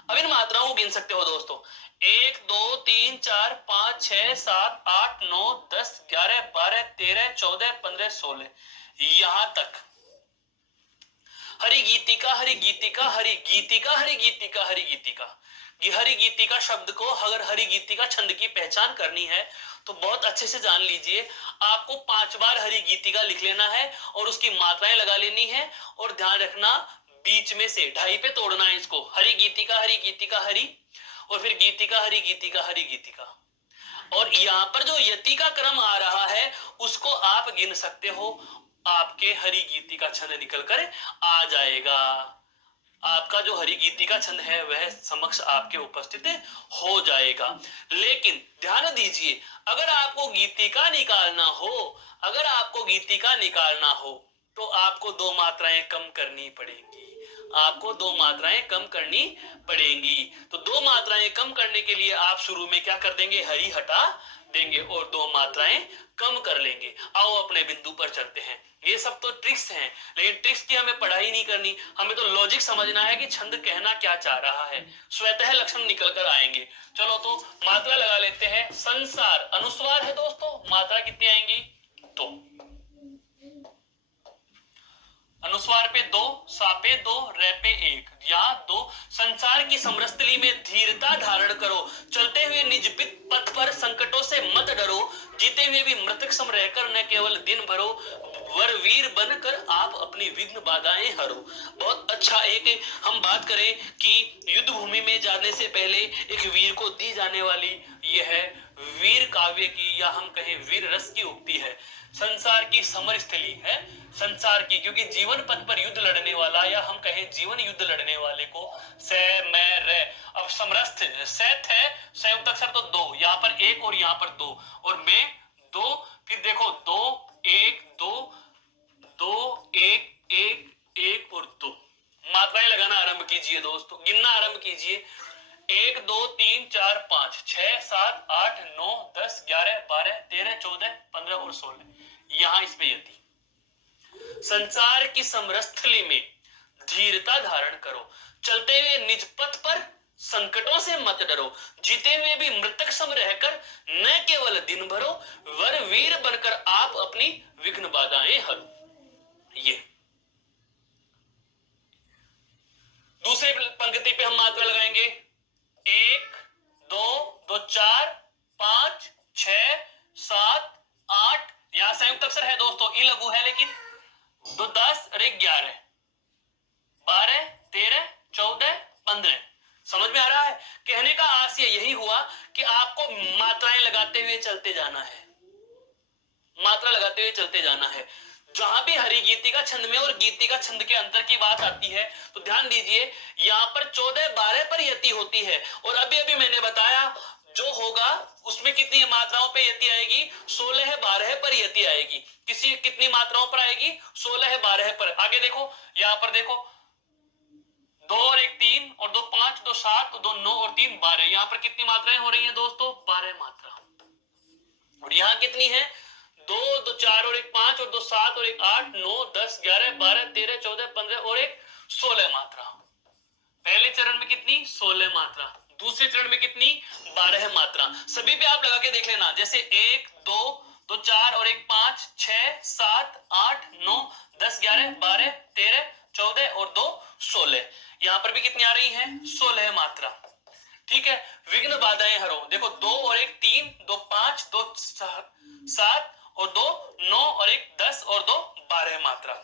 अब इन मात्राओं को गिन सकते हो दोस्तों। 1 2 3 4 5 6 7 8 9 10 11 12 13 14 15 16, यहां तक। हरि गीतिका हरि गीतिका हरि गीतिका हरि गीतिका हरि गीतिका। हरि गीतिका शब्द को अगर हरि गीतिका छंद की पहचान करनी है तो बहुत अच्छे से जान लीजिए। आपको 5 बार हरि गीतिका लिख लेना है और उसकी मात्राएं लगा लेनी है, और ध्यान रखना बीच में से ढाई पे तोड़ना है इसको। हरि गीतिका हरि और फिर गीतिका हरि गीतिका। और यहां पर जो यति का क्रम आ रहा है उसको आप गिन सकते हो। आपके हरि गीतिका छंद निकल कर आ जाएगा। आपका जो हरि गीतिका छंद है वह समक्ष आपके उपस्थित हो जाएगा। लेकिन ध्यान दीजिए, अगर आपको गीतिका निकालना हो, अगर आपको गीतिका निकालना हो तो आपको 2 मात्राएं कम करनी पड़ेंगी। आपको 2 मात्राएं कम करनी पड़ेंगी। तो 2 मात्राएं कम करने के लिए आप शुरू में क्या कर देंगे? हरि हटा देंगे और 2 मात्राएं कम कर लेंगे। आओ अपने बिंदु पर चलते हैं। ये सब तो ट्रिक्स हैं, लेकिन ट्रिक्स की हमें पढ़ाई नहीं करनी, हमें तो लॉजिक समझना है कि छंद कहना क्या चाह रहा है। स्वतः लक्षण निकल कर आएंगे। चलो तो मात्रा लगा लेते हैं। संसार अनुस्वार है दोस्तों, मात्रा कितनी आएंगी? 2। अनुस्वार पे 2, सा पे 2, रे पे 1, यहाँ 2। संसार की समरस्थली में धीरता धारण करो, चलते हुए निज पथ पर संकटों से मत डरो, जीते हुए भी मृतक सम रहकर न केवल दिन भरो, वर वीर बनकर आप अपनी विघ्न बाधाएं हरो। बहुत अच्छा। एक हम बात करें कि युद्ध भूमि में जाने से पहले एक वीर को दी जाने वाली यह वीर काव्य की, या हम कहें वीर रस की उक्ति है। संसार की समर स्थली है, संसार की, क्योंकि जीवन पथ पर युद्ध लड़ने वाला, या हम कहें जीवन युद्ध लड़ने वाले को से मैं रे। अब समरस्थ सैथ है, संयुक्त अक्षर तो 2, यहाँ पर 1 और यहाँ पर 2, और मैं 2, फिर देखो 2 1 2 2 1 1 1 और 2। मात्राएं लगाना आरंभ कीजिए दोस्तों, गिनना आरंभ कीजिए। 1 2 3 4 5 6 7 8 9 10 11 12 13 14 15 और 16, यहां इस पे यति। संसार की समरस्थली में धीरता धारण करो, चलते हुए निज पथ पर संकटों से मत डरो, जीते हुए भी मृतक सम रहकर न केवल दिन भरो, वर वीर बनकर आप अपनी विघ्न बाधाएं हरो। ये दूसरे पंक्ति पे हम मात्रा लगाएंगे। 1 2 2 4 5 6 7 8, यहां संयुक्त अक्षर है दोस्तों, ई लघु है, लेकिन 2 10 और 11 12 13 14 15। समझ में आ रहा है? कहने का आशय यही हुआ कि आपको मात्राएं लगाते हुए चलते जाना है, मात्रा लगाते हुए चलते जाना है। जहां भी हरि गीतिका छंद में और गीतिका छंद के अंतर की बात आती है तो ध्यान दीजिए, यहां पर 14 12 पर यति होती है, और अभी अभी मैंने बताया जो होगा उसमें कितनी मात्राओं पे यति आएगी? 16 12 पर यति आएगी। कितनी मात्राओं पर आएगी? 16 12 पर। आगे देखो, यहां पर देखो 2 और 1 3 और 2 5 5, 2 7, 2 9 और 3 12। यहाँ पर कितनी मात्राएं हो रही हैं दोस्तों? 12 मात्रा। और यहाँ कितनी है? 2, 2 4 और 1 5 और 2 7 और 1 8 9 10 11 12 13 14 15 और 1 16 मात्रा। पहले चरण में कितनी? 16 मात्रा। दूसरे चरण में कितनी? 12 मात्रा। सभी पे आप लगा के देख लेना, जैसे 1 2 2 4 और 1 5 6 7 8 9 10 11 12 13 14 और 2 16। यहां पर भी कितनी आ रही हैं? 16 मात्रा। ठीक है। विघ्न बाधाएं हरो। देखो 2 और 1 3, 2 5, 2 7 और 2 9 और 1 10 और 2 12 मात्रा।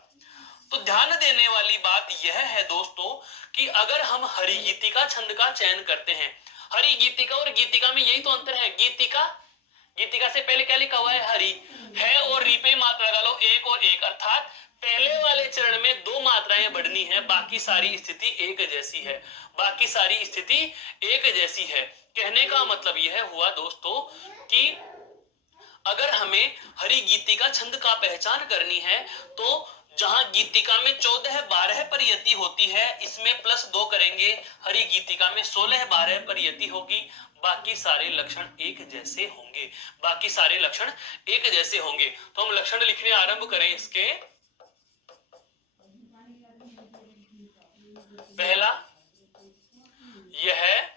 तो ध्यान देने वाली बात यह है दोस्तों कि अगर हम हरि गीतिका छंद का चयन करते हैं, हरि गीतिका और गीतिका में यही तो अंतर है। गीतिका से पहले क्या लिखा हुआ है? हरि है, और री पे मात्रा लगा लो 1 और 1, अर्थात पहले वाले चरण में 2 मात्राएं बढ़नी है, बाकी सारी स्थिति एक जैसी है। बाकी सारी स्थिति एक जैसी है। कहने का मतलब यह हुआ दोस्तों कि अगर हमें हरि गीतिका छंद का पहचान करनी है तो जहां गीतिका में 14 12 पर यति होती है, इसमें +2 करेंगे। हरि गीतिका में 16 12 पर यति होगी। बाकी सारे लक्षण एक जैसे होंगे। बाकी सारे लक्षण एक जैसे होंगे। तो हम लक्षण लिखने आरंभ करें इसके। पहला यह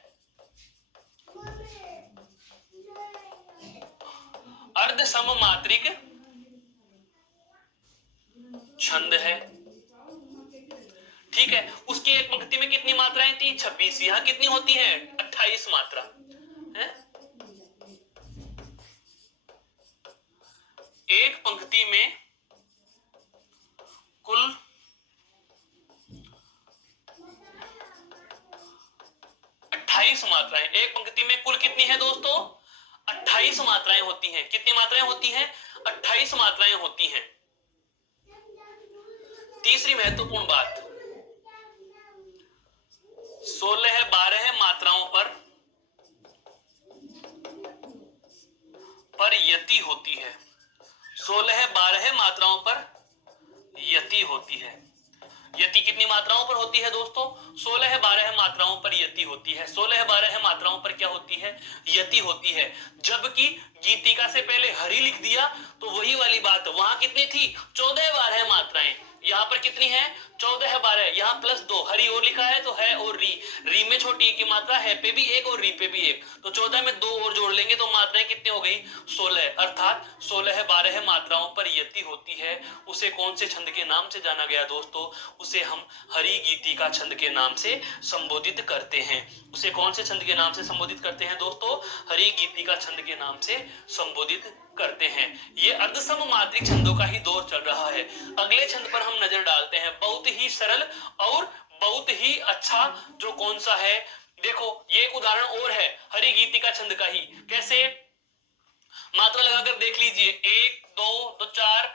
अर्ध सममात्रिक छंद है। ठीक है। उसकी एक पंक्ति में कितनी मात्राएं थी? 26। यहां कितनी होती है? 28 मात्रा है। एक पंक्ति में कुल 28 मात्राएं। एक पंक्ति में कुल कितनी है दोस्तों? 28 मात्राएं होती हैं। कितनी मात्राएं होती हैं? 28 मात्राएं होती हैं। तीसरी महत्वपूर्ण बात, 16 12 मात्राओं पर यति होती है। 16 12 मात्राओं पर यति होती है। यति कितनी मात्राओं पर होती है दोस्तों? 16 12 मात्राओं पर यति होती है। 16 12 मात्राओं पर क्या होती है? यति होती है। जबकि गीतिका से पहले हरि लिख दिया तो वही वाली बात, वहां कितनी थी? 14 12 मात्राएं। यहां पर कितनी है? 14 12। यहां +2, हरि और लिखा है तो है और री में छोटी की मात्रा, है पे भी 1 और री पे भी 1, तो 14 में 2 और जोड़ लेंगे तो मात्राएं कितनी हो गई? 16। अर्थात 16 12 मात्राओं पर यति होती है। उसे कौन से छंद के नाम से जाना गया दोस्तों? उसे हम हरि गीतिका छंद के नाम से संबोधित करते हैं। उसे कौन से छंद के नाम से संबोधित करते हैं दोस्तों? हरि गीतिका छंद के नाम से संबोधित करते हैं। ये अर्धसम मात्रिक छंदों का ही दौर चल रहा है। अगले छंद पर हम नजर डालते हैं, बहुत ही सरल और बहुत ही अच्छा, जो कौन सा है? देखो ये एक उदाहरण और है हरि गीतिका छंद का ही। कैसे? मात्रा लगाकर देख लीजिए। 1 2 2 4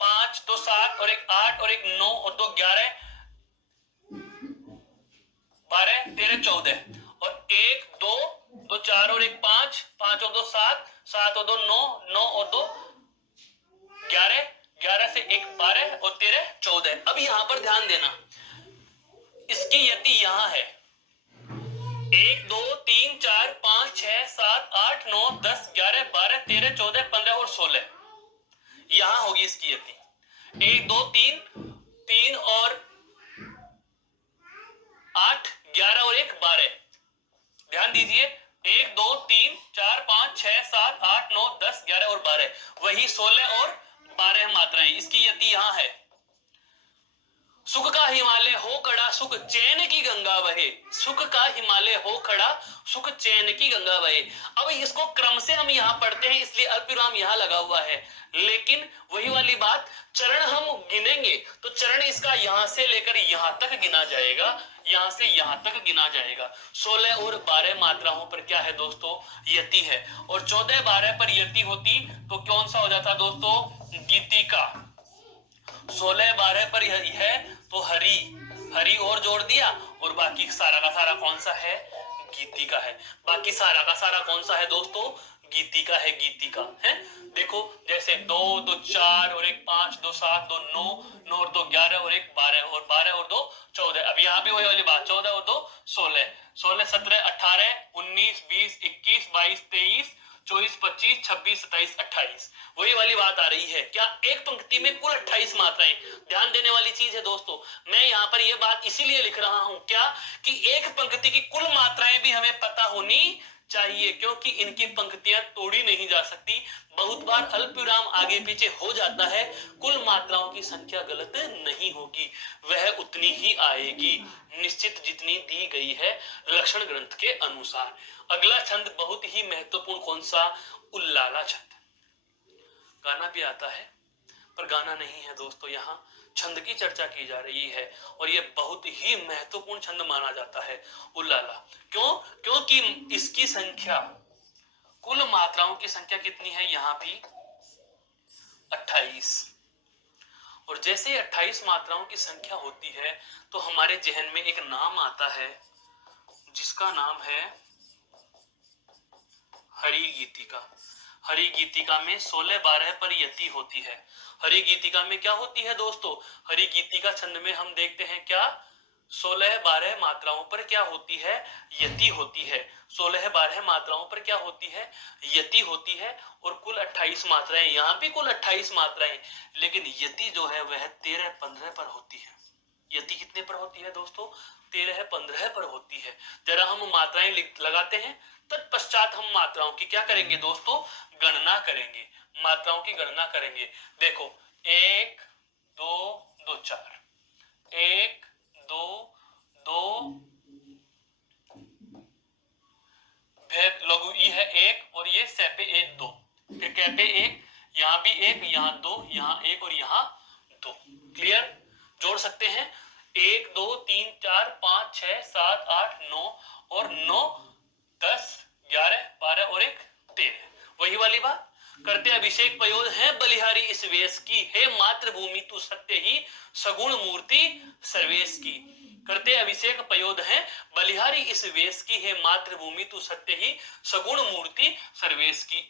5 2 7 और 1 8 और 1 9 और 2 11 12 13 14 और 1 2 2 4 और 1 5 5 और 2 7 7 और 2 9 9 और 2 11 11 से 1 12 और 13 14। अब यहां पर ध्यान देना, इसकी यति यहां है 1 2 3 4 5 6 7 8 9 10 11 12 13 14 15 और 16। यहां होगी इसकी यति 1 2 3 3 और 8 11 और 1 12। ध्यान दीजिए 1 2 3 4 5 6 7 8 9 10 11 और 12, वही 16 और 12 मात्राएं। इसकी यति यहां है। सुख का हिमालय हो खड़ा सुख चैन की गंगा बहे। सुख का हिमालय हो खड़ा सुख चैन की गंगा बहे। अब इसको क्रम से हम यहाँ पढ़ते हैं इसलिए अल्पविराम यहाँ लगा हुआ है, लेकिन वही वाली बात, चरण हम गिनेंगे तो चरण इसका यहाँ से लेकर यहाँ तक गिना जाएगा, यहाँ से यहाँ तक गिना जाएगा। 16 और 12 मात्राओं पर क्या है दोस्तों? यति है। और 14 12 पर यति होती तो कौन सा हो जाता दोस्तों? गीतिका। 16 12 पर है तो हरि और जोड़ दिया, और बाकी सारा का सारा कौन सा है? गीतिका है। बाकी सारा का सारा कौन सा है दोस्तों? गीतिका है। गीतिका है। देखो जैसे 2 2 4 और 1 5 2 7 2 9 9 और 2 11 और 1 12 और 12 और 2 14। अब यहाँ भी वही वाली बात, 14 और 2 16। 16, 17, 18, 19, 20, 21, 22, 23, 24, 25, 26, 27, 28। वही वाली बात आ रही है क्या, एक पंक्ति में कुल 28 मात्राएं। ध्यान देने वाली चीज है दोस्तों, मैं यहाँ पर यह बात इसीलिए लिख रहा हूं क्या, कि एक पंक्ति की कुल मात्राएं भी हमें पता होनी चाहिए, क्योंकि इनकी पंक्तियां तोड़ी नहीं जा सकती। बहुत बार अल्प विराम आगे पीछे हो जाता है, कुल मात्राओं की संख्या गलत नहीं होगी, वह उतनी ही आएगी निश्चित जितनी दी गई है लक्षण ग्रंथ के अनुसार। अगला छंद बहुत ही महत्वपूर्ण, कौन सा, उल्लाला छंद। गाना भी आता है पर गाना नहीं है दोस्तों, यहाँ छंद की चर्चा की जा रही है और यह बहुत ही महत्वपूर्ण छंद माना जाता है उल्लाला। क्यों, क्योंकि इसकी संख्या, कुल मात्राओं की संख्या कितनी है यहाँ भी, 28। और जैसे 28 मात्राओं की संख्या होती है तो हमारे जहन में एक नाम आता है जिसका नाम है हरि गीतिका। हरि गीतिका में 16, 12 पर यति होती है। हरि गीतिका में क्या होती है दोस्तों, हरि गीतिका छंद में हम देखते हैं क्या, 16, 12 मात्राओं पर क्या होती है, यति होती है। 16, 12 मात्राओं पर क्या होती है, यति होती है। और कुल 28 मात्राएं, यहाँ भी कुल 28 मात्राएं, लेकिन यति जो है वह 13, 15 पर होती है। यति कितने पर होती है दोस्तों, 13, 15 पर होती है। जरा हम मात्राएं लगाते हैं, तत्पश्चात हम मात्राओं की क्या करेंगे दोस्तों, गणना करेंगे, मात्राओं की गणना करेंगे। देखो 1 2 2 4, 1 2 2, लघु ई है 1 और ये सै पे 1 2, फिर कै पे 1, यहाँ भी 1, यहाँ 2, यहाँ 1 और यहाँ 2। क्लियर, जोड़ सकते हैं 1 2 3 4 5 6 7 8 9 और 9 10 11 12 और 1 13। वही वाली बात करते, अभिषेक पयोध है बलिहारी इस वेश की, हे मातृभूमि तू सत्य ही सगुण मूर्ति सर्वेश की। करते अभिषेक पयोध है बलिहारी इस वेश की, हे मातृभूमि तू सत्य ही सगुण मूर्ति सर्वेश की।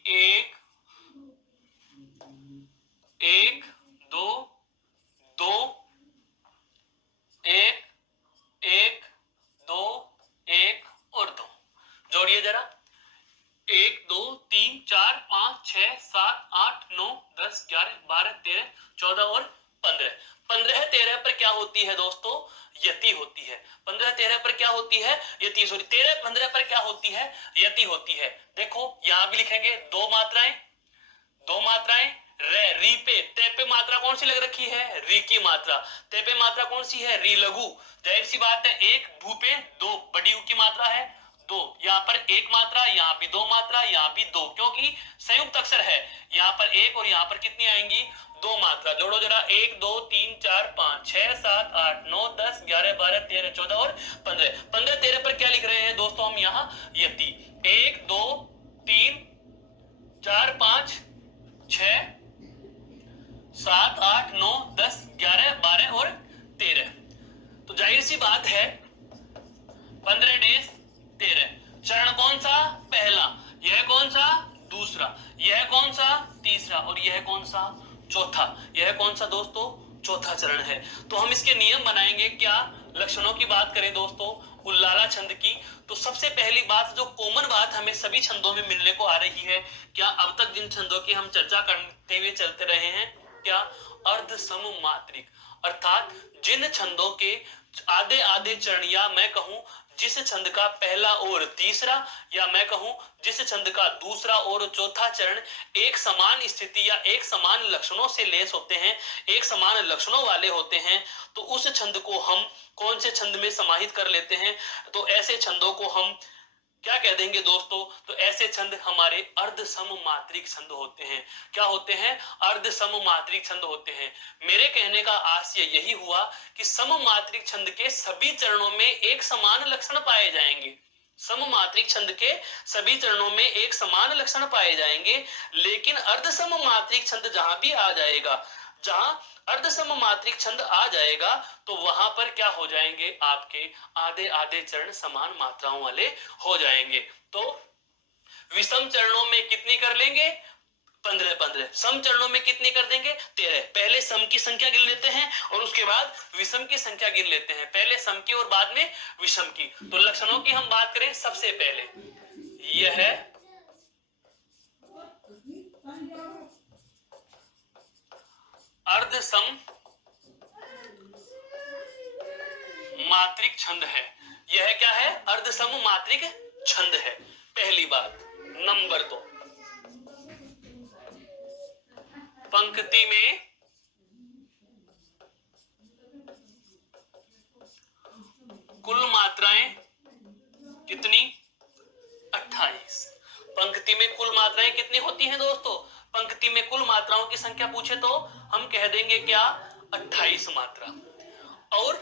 1 2 2 1 1 2 1 और 2, जोड़िए जरा 1 2 3 4 5 6 7 8 9 10 11 12 13 14 और 15। 15 13 पर क्या होती है दोस्तों, यति होती है। 15 13 पर क्या होती है, यति, सॉरी 13 15 पर क्या होती है, यति होती है। देखो यहां भी लिखेंगे दो मात्राएं, दो मात्राएं, रे री पे, ते पे मात्रा कौन सी लग रखी है, री की मात्रा। ते पे मात्रा कौन सी है, री लघु। जाहिर सी बात है, एक भू पे दो, बड़ी ऊ की मात्रा है 2, यहाँ पर एक मात्रा, यहाँ भी 2 मात्रा, यहाँ भी 2, क्योंकि संयुक्त अक्षर है। यहाँ पर 1 और यहाँ पर कितनी आएंगी, 2 मात्रा। जोड़ो जरा 1 2 3 4 5 6 7 8 9 10 11 12 13 14 और 15। 15 13 पर क्या लिख रहे हैं दोस्तों हम यहाँ, यति। 1 2 3 4 5 6 7 8 9 10 11 12 और 13। तो जाहिर सी बात है 15 डेज 13। चरण कौन सा, पहला, यह कौन सा, दूसरा, यह कौन सा, तीसरा और यह कौन सा, चौथा। यह कौन सा दोस्तों, चौथा चरण है। तो हम इसके नियम बनाएंगे क्या, लक्षणों की बात करें दोस्तों उल्लाला छंद की, तो सबसे पहली बात, जो कॉमन बात हमें सभी छंदों में मिलने को आ रही है, क्या अब तक जिन छंदों की हम चर्चा करते हुए चलते रहे हैं, क्या, अर्ध सम मात्रिक, अर्थात जिन छंदों के आधे आधे चरण, या मैं कहूं जिस छंद का पहला और तीसरा, या मैं कहूं जिस छंद का दूसरा और चौथा चरण एक समान स्थिति या एक समान लक्षणों से लेस होते हैं, एक समान लक्षणों वाले होते हैं, तो उस छंद को हम कौन से छंद में समाहित कर लेते हैं, तो ऐसे छंदों को हम क्या कह देंगे दोस्तों, तो ऐसे छंद हमारे अर्ध सम मात्रिक छंद होते हैं। क्या होते हैं, अर्ध सम मात्रिक छंद होते हैं। मेरे कहने का आशय यही हुआ कि सम मात्रिक छंद के सभी चरणों में एक समान लक्षण पाए जाएंगे, सम मात्रिक छंद के सभी चरणों में एक समान लक्षण पाए जाएंगे, लेकिन अर्ध सम मात्रिक छंद जहां भी आ जाएगा, जहां अर्ध सम मात्रिक छंद आ जाएगा, तो वहां पर क्या हो जाएंगे, आपके आधे आधे चरण समान मात्राओं वाले हो जाएंगे। तो विषम चरणों में कितनी कर लेंगे, 15-15। सम चरणों में कितनी कर देंगे? 13। पहले सम की संख्या गिन लेते हैं और उसके बाद विषम की संख्या गिन लेते हैं। पहले सम की और बाद में विषम की। तो लक्षणों की हम बात करें, सबसे पहले यह अर्ध सम मात्रिक छंद है। यह क्या है? अर्ध सम मात्रिक छंद है, पहली बात। नंबर 2, पंक्ति में कुल मात्राएं कितनी? 28। पंक्ति में कुल मात्राएं कितनी होती हैं दोस्तों? पंक्ति में कुल मात्राओं की संख्या पूछे तो हम कह देंगे क्या? 28 मात्रा। और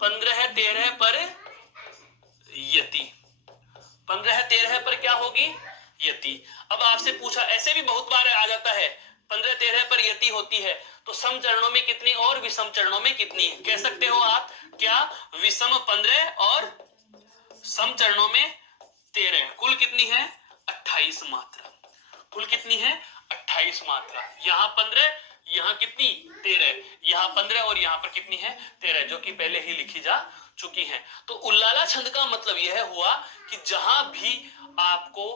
15-13 पर यति। 15-13 पर क्या होगी? यति। अब आपसे पूछा, ऐसे भी बहुत बार आ जाता है, 15-13 पर यति होती है तो सम चरणों में कितनी और विषम चरणों में कितनी? कह सकते हो आप क्या? विषम 15 और सम चरणों में 13। कुल कितनी है? 28 मात्रा। कुल कितनी है? 28 मात्रा। यहाँ 15, यहाँ कितनी? 13। यहाँ 15 और यहाँ पर कितनी है? 13, जो कि पहले ही लिखी जा चुकी है। तो उल्लाला छंद का मतलब यह हुआ कि जहां भी आपको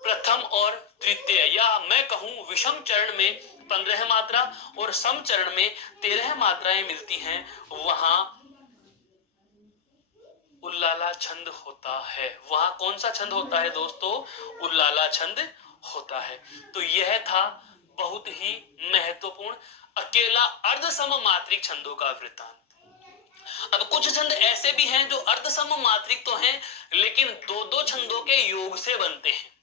प्रथम और तृतीय, या मैं कहूं विषम चरण में 15 मात्रा और सम चरण में 13 मात्राएं मिलती हैं, वहां उल्लाला छंद होता है। वहां कौन सा छंद होता है दोस्तों? उल्लाला छंद होता है। तो यह था बहुत ही महत्वपूर्ण अकेला अर्धसम मात्रिक छंदों का वृत्तांत। अब कुछ छंद ऐसे भी हैं जो अर्धसम मात्रिक तो हैं, लेकिन दो दो छंदों के योग से बनते हैं।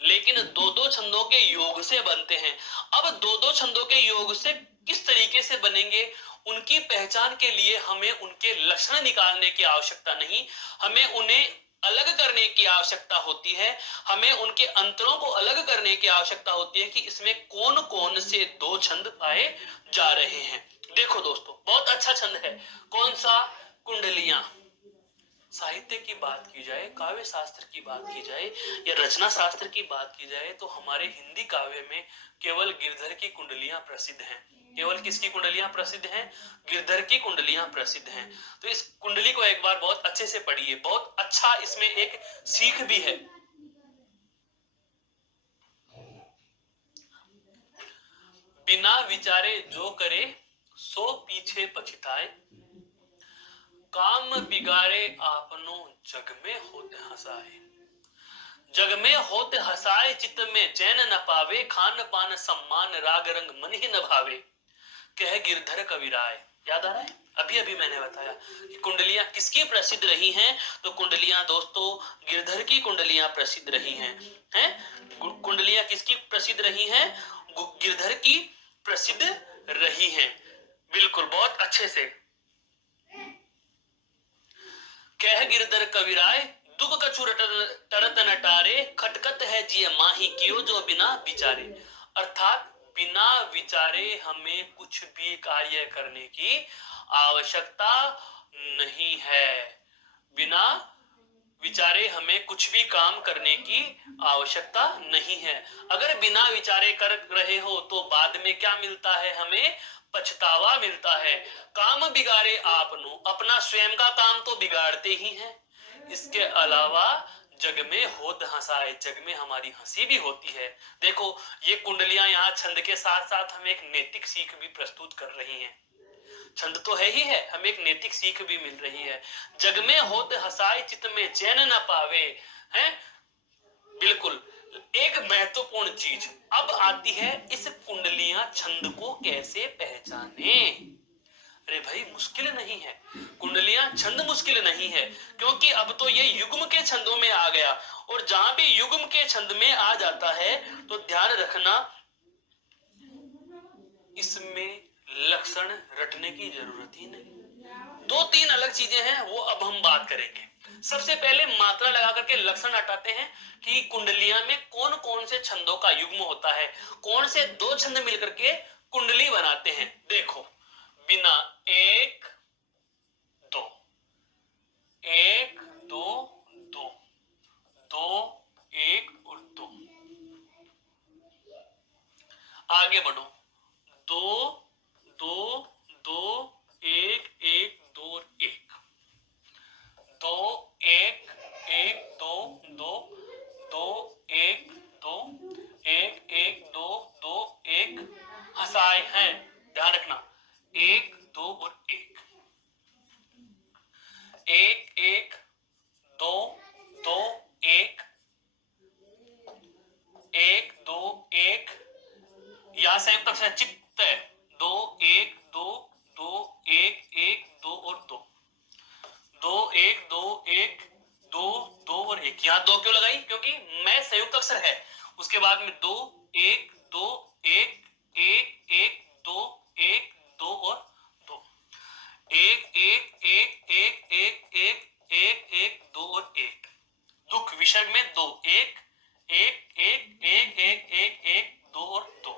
लेकिन दो दो छंदों के योग से बनते हैं। अब दो दो छंदों के योग से किस तरीके से बनेंगे, उनकी पहचान के लिए हमें उनके लक्षण निकालने की आवश्यकता नहीं, हमें उन्हें अलग करने की आवश्यकता होती है। हमें उनके अंतरों को अलग करने की आवश्यकता होती है कि इसमें कौन कौन से दो छंद पाए जा रहे हैं। देखो दोस्तों, बहुत अच्छा छंद है। कौन सा? कुंडलियां। साहित्य की बात की जाए, काव्य शास्त्र की बात की जाए या रचना शास्त्र की बात की जाए तो हमारे हिंदी काव्य में केवल गिरधर की कुंडलियां प्रसिद्ध हैं। केवल किसकी कुंडलियां प्रसिद्ध हैं? गिरधर की कुंडलियां प्रसिद्ध हैं। तो इस कुंडली को एक बार बहुत अच्छे से पढ़िए, बहुत अच्छा इसमें एक सीख भी है। बिना विचारे जो करे सो पीछे पछताए, काम बिगाड़े आपनो जग में होते हंसाए। जग में होते हंसाए चित्त में चैन न पावे, खान पान सम्मान राग रंग मन ही न भावे, कह गिरधर कविराय। याद आ रहा है? अभी अभी मैंने बताया कि कुंडलियां किसकी प्रसिद्ध रही हैं। तो कुंडलियां दोस्तों गिरधर की कुंडलियां प्रसिद्ध रही हैं। कुंडलियां किसकी प्रसिद्ध रही हैं? गिरधर की प्रसिद्ध रही हैं। बिल्कुल, बहुत अच्छे से। कह गिरधर कविराय दुख कछु टरत नटारे, खटकत है जिय माही कियो जो बिना विचारे। अर्थात बिना विचारे हमें कुछ भी कार्य करने की आवश्यकता नहीं है। बिना विचारे हमें कुछ भी काम करने की आवश्यकता नहीं है। अगर बिना विचारे कर रहे हो तो बाद में क्या मिलता है? हमें पछतावा मिलता है। काम बिगाड़े आपनो, अपना स्वयं का काम तो बिगाड़ते ही हैं, इसके अलावा जग में होत हंसाए, जग में हमारी हंसी भी होती है। देखो, ये कुंडलियां यहाँ छंद के साथ साथ हमें एक नैतिक सीख भी प्रस्तुत कर रही हैं। छंद तो है ही है, हमें एक नैतिक सीख भी मिल रही है। जग में होत हंसाए चित्त में चैन न पावे, हैं? बिल्कुल, एक महत्वपूर्ण चीज अब आती है, इस कुंडलियां छंद को कैसे पहचाने। अरे भाई, मुश्किल नहीं है, कुंडलियां छंद मुश्किल नहीं है, क्योंकि अब तो ये युग्म के छंदों में आ गया। और जहां भी युग्म के छंद में आ जाता है तो ध्यान रखना, इसमें लक्षण रटने की जरूरत ही नहीं। दो तीन अलग चीजें हैं, वो अब हम बात करेंगे। सबसे पहले मात्रा लगा करके लक्षण हटाते हैं कि कुंडलियां में कौन कौन से छंदों का युग्म होता है, कौन से दो छंद मिलकर के कुंडली बनाते हैं। देखो, बिना एक दो, एक दो दो, दो एक और दो, एक, दो, दो और एक। यहाँ दो क्यों लगाई? क्योंकि मैं संयुक्त अक्षर है। उसके बाद में दो, एक, दो, एक, एक, एक, दो, एक, दो और दो। एक, एक, एक, एक, एक, एक, एक, एक, दो और एक। दुख विसर्ग में दो, एक, एक, एक, एक, एक, एक, एक, दो और दो।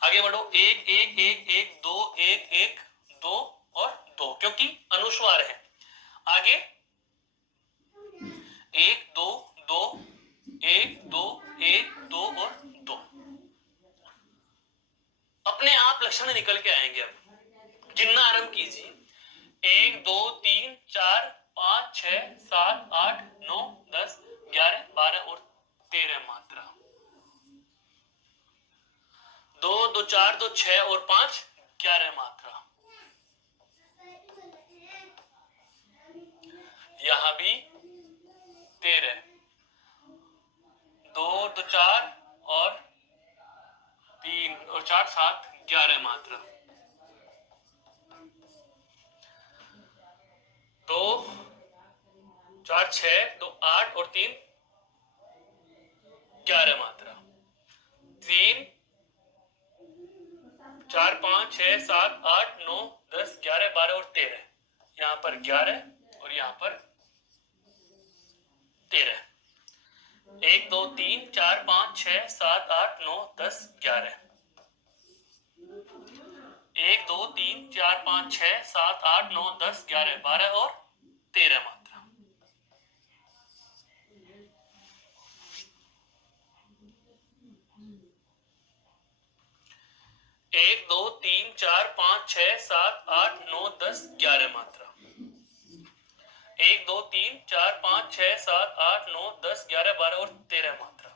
आगे बढ़ो, एक, एक, एक, एक, दो, एक, एक, दो और दो, क्योंकि अनुस्वार है। आगे एक, दो, दो, एक, दो, एक, दो और दो। अपने आप लक्षण निकल के आएंगे। अब गिनना आरंभ कीजिए। एक, दो, तीन, चार, पांच, छह, सात, आठ, नौ, 10, 11, 12 और 13 मात्रा। दो, दो, चार, दो, छह और पांच, 11 मात्रा। यहां भी 13, दो, दो, चार और तीन और चार, 7, 11 मात्रा। दो, चार, 6, दो, 8 और तीन, 11 मात्रा। तीन, चार, 5, 6, 7, 8, 9, 10, 11, 12 और 13। यहां पर 11 और यहां पर 13। 1, 2, 3, 4, 5, 6, 7, 8, 9, 10, 11। 1, 2, 3, 4, 5, 6, 7, 8, 9, 10, 11, 12 और 13 मात्रा। एक, दो, तीन, चार, 5, 6, 7, 8, 9, 10, 11 मात्रा। 1, 2, 3, 4, 5, 6, 7, 8, 9, 10, 11, 12 और 13 मात्रा।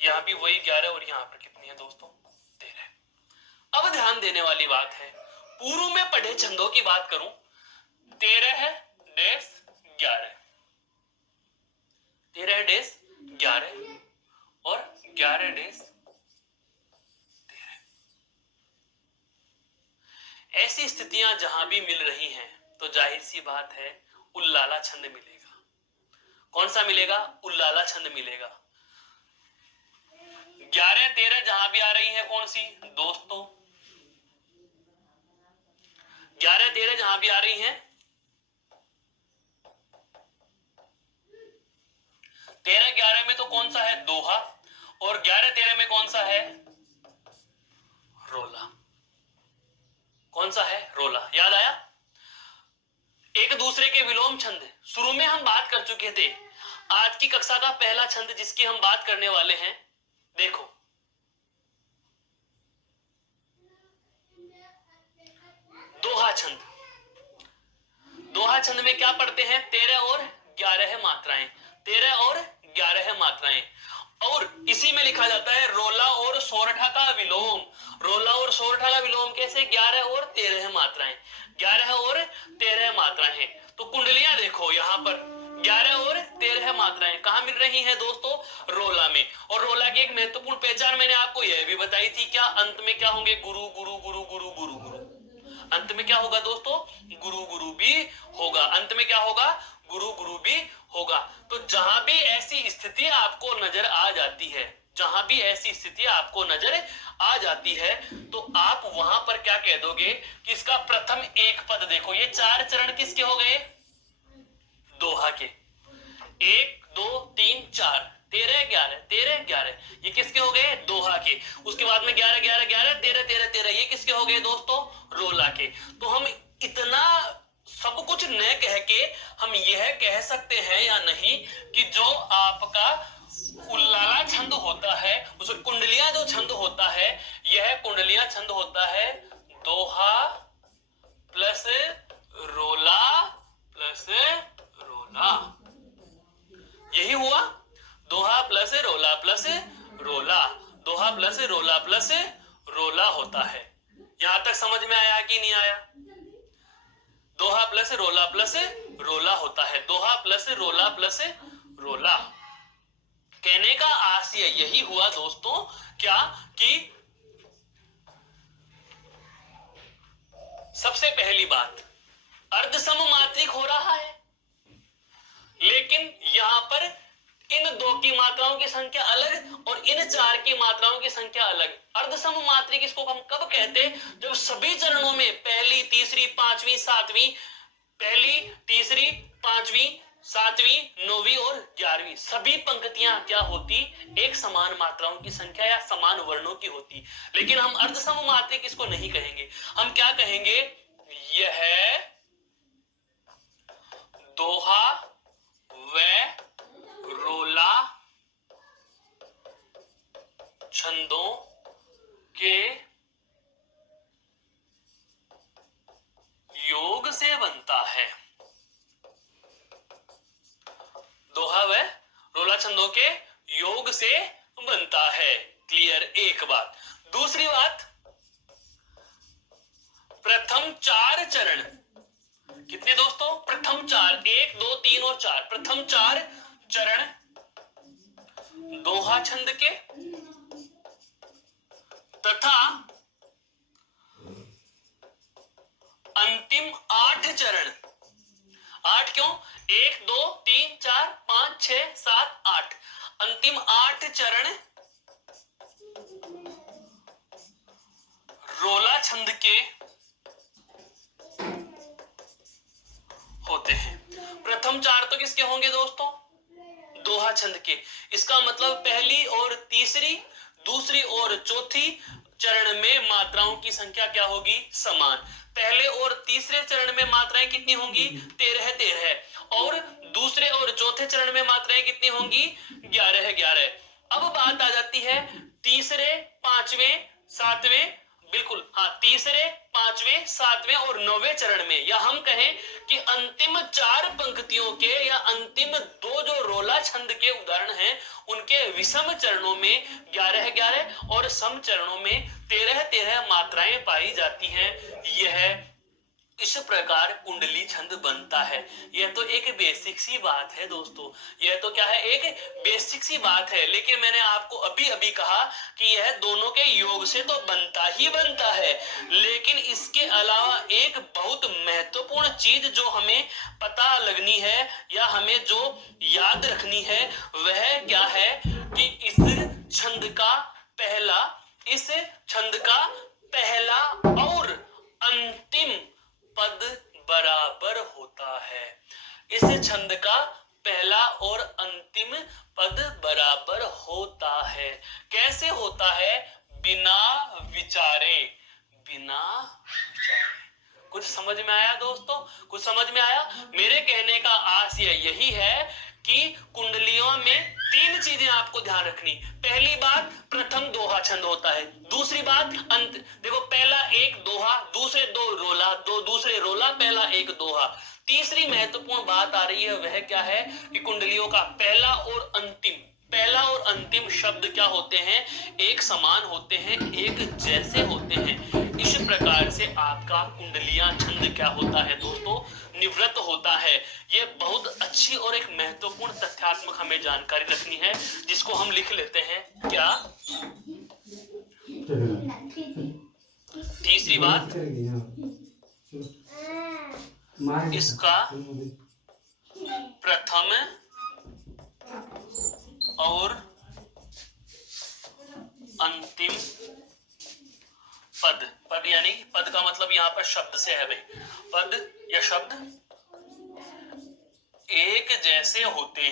यहां भी वही 11 और यहां पर कितनी है दोस्तों? 13। अब ध्यान देने वाली बात है, पूर्व में पढ़े छंदों की बात करूं, 13 है डेस 11, 13 डेस 11 और 11 डेस 13। ऐसी स्थितियां जहां भी मिल रही हैं तो जाहिर सी बात है उल्लाला छंद मिलेगा। कौन सा मिलेगा? उल्लाला छंद मिलेगा। 11, 13 जहां भी आ रही है कौन सी दोस्तों? 11, 13 जहां भी आ रही हैं, 13, 11 में तो कौन सा है? दोहा। और 11, 13 में कौन सा है? रोला। कौन सा है? रोला। याद आया? एक दूसरे के विलोम छंद शुरू में हम बात कर चुके थे। आज की कक्षा का पहला छंद जिसकी हम बात करने वाले हैं, देखो दोहा छंद। दोहा छंद में क्या पढ़ते हैं? 13 और 11 मात्राएं, 13 और 11 मात्राएं। और इसी में लिखा जाता है रोला और सोरठा का विलोम। रोला और सोरठा का विलोम कैसे? 11 और 13 मात्राएं, 11 और 13 मात्राएं। तो कुंडलियां देखो, यहां पर 11 और 13 मात्राएं कहां मिल रही हैं दोस्तों? रोला में। और रोला की एक महत्वपूर्ण पहचान मैंने आपको यह भी बताई थी, क्या अंत में क्या होंगे? गुरु गुरु गुरु गुरु गुरु गुरु। अंत में क्या होगा दोस्तों? गुरु गुरु भी होगा। अंत में क्या होगा? गुरु गुरु भी होगा। तो जहां भी ऐसी स्थिति आपको नजर आ जाती है, जहां भी ऐसी स्थिति आपको नजर आ जाती है, तो आप वहां पर क्या कह दोगे कि इसका प्रथम एक पद देखो। ये 4 चरण किसके हो गए? दोहा के। 1, 2, 3, 4, 13, 11, 13, 11, ये किसके हो गए? दोहा के। उसके बाद में 11, 11, 11, 13, 13, 13, ये किसके हो गए दोस्तों? रोला के। तो हम इतना सब कुछ न कह के हम यह कह सकते हैं या नहीं कि जो आपका उल्लाला छंद होता है, उस कुंडलियां जो छंद होता है, यह कुंडलियां छंद होता है दोहा प्लस रोला प्लस रोला। यही हुआ, दोहा प्लस रोला प्लस रोला, दोहा प्लस रोला प्लस रोला होता है। यहां तक समझ में आया कि नहीं आया? दोहा प्लस रोला होता है, दोहा प्लस रोला। कहने का आशय यही हुआ दोस्तों, क्या कि सबसे पहली बात, अर्धसम मात्रिक हो रहा है, लेकिन यहां पर इन दो की मात्राओं की संख्या अलग और इन चार की मात्राओं की संख्या अलग। अर्धसम मात्रिक इसको हम कब कहते हैं? जब सभी चरणों में पहली, तीसरी, पांचवी, सातवीं, पहली, तीसरी, पांचवी, सातवीं, नौवीं और 11वीं सभी पंक्तियां क्या होती? एक समान मात्राओं की संख्या या समान वर्णों की होती। लेकिन हम अर्धसम मात्रिक इसको नहीं कहेंगे, हम क्या कहेंगे? यह दोहा व रोला छंदों के योग से बनता है। दोहा व रोला छंदों के योग से बनता है। क्लियर? एक बात। दूसरी बात, प्रथम 4 चरण कितने दोस्तों? प्रथम 4, 1, 2, 3 और 4, प्रथम 4 चरण दोहा छंद के तथा अंतिम 8 चरण, 8 क्यों? 1, 2, 3, 4, 5, 6, 7, 8, अंतिम 8 चरण रोला छंद के होते हैं। प्रथम 4 तो किसके होंगे दोस्तों? दोहा छंद के। इसका मतलब पहली और तीसरी, दूसरी और चौथी चरण में मात्राओं की संख्या क्या होगी? समान। पहले और तीसरे चरण में मात्राएं कितनी होंगी? 13 13, और दूसरे और चौथे चरण में मात्राएं कितनी होंगी? 11 11। अब बात आ जाती है तीसरे, पांचवें, सातवें, बिल्कुल हाँ, तीसरे, पांचवें, सातवें और 9वें चरण में, या हम कहें कि अंतिम 4 पंक्तियों के या अंतिम 2 जो रोला छंद के उदाहरण हैं उनके विषम चरणों में 11 11 और सम चरणों में 13 13 मात्राएं पाई जाती हैं। यह इस प्रकार कुंडली छंद बनता है। यह तो एक बेसिक सी बात है दोस्तों, यह तो क्या है? एक बेसिक सी बात है। लेकिन मैंने आपको अभी अभी कहा कि यह दोनों के योग से तो बनता ही बनता है, लेकिन इसके अलावा एक बहुत महत्वपूर्ण चीज जो हमें पता लगनी है या हमें जो याद रखनी है वह क्या है कि इस छंद का पहला और अंतिम पद बराबर होता है। इस छंद का पहला और अंतिम पद बराबर होता है। कैसे होता है? बिना विचारे। बिना विचारे। कुछ समझ में आया दोस्तों? कुछ समझ में आया? मेरे कहने का आशय यही है कि कुंडलियों में 3 चीजें आपको ध्यान रखनी। पहली बात, प्रथम दोहा छंद होता है। दूसरी बात, अंत। देखो, पहला एक दोहा, दूसरे 2 रोला, 2 दूसरे रोला, पहला एक दोहा। तीसरी महत्वपूर्ण बात आ रही है, वह क्या है कि कुंडलियों का पहला और अंतिम शब्द क्या होते हैं? एक समान होते हैं, एक जैसे होते हैं। इस प्रकार से आपका कुंडलियां छंद क्या होता है दोस्तों? निवृत्त होता है। यह बहुत अच्छी और एक महत्वपूर्ण तथ्यात्मक हमें जानकारी रखनी है, जिसको हम लिख लेते हैं। क्या? तीसरी बात, इसका प्रथम और अंतिम पद यानी पद का मतलब यहां पर शब्द से है भाई। पद या शब्द एक जैसे होते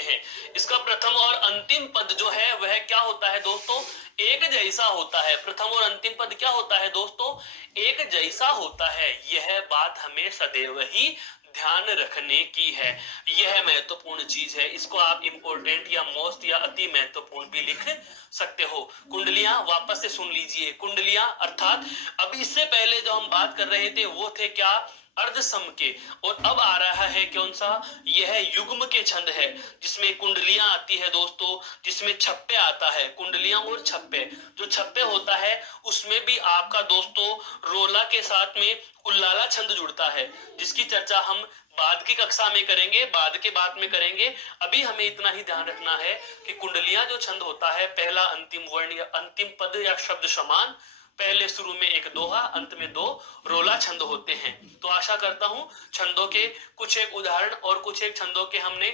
हैं। इसका प्रथम और अंतिम पद जो है वह क्या होता है दोस्तों? एक जैसा होता है। प्रथम और अंतिम पद क्या होता है दोस्तों? एक जैसा होता है। यह बात हमें सदैव ही ध्यान रखने की है। यह महत्वपूर्ण चीज है। इसको आप इंपॉर्टेंट या मोस्ट या अति महत्वपूर्ण भी लिख सकते हो। कुंडलियां वापस से सुन लीजिए। कुंडलियां अर्थात अभी इससे पहले जो हम बात कर रहे थे वो थे क्या? अर्धसम के। और अब आ रहा है कौन सा? यह युग्म के छंद है, जिसमें कुंडलियां आती है दोस्तों, जिसमें छप्पे आता है। कुंडलियां और छप्पे, जो छप्पे होता है उसमें भी आपका दोस्तों रोला के साथ में उल्लाला छंद जुड़ता है, जिसकी चर्चा हम बाद की कक्षा में करेंगे, बाद के बाद में करेंगे। अभी हमें इतना ही ध्यान रखना है कि कुंडलियां जो छंद होता है, पहला अंतिम वर्ण या अंतिम पद या शब्द समान पहले शुरू में एक दोहा, अंत में 2 रोला छंद होते हैं। तो आशा करता हूं छंदों के कुछ एक उदाहरण और कुछ एक छंदों के हमने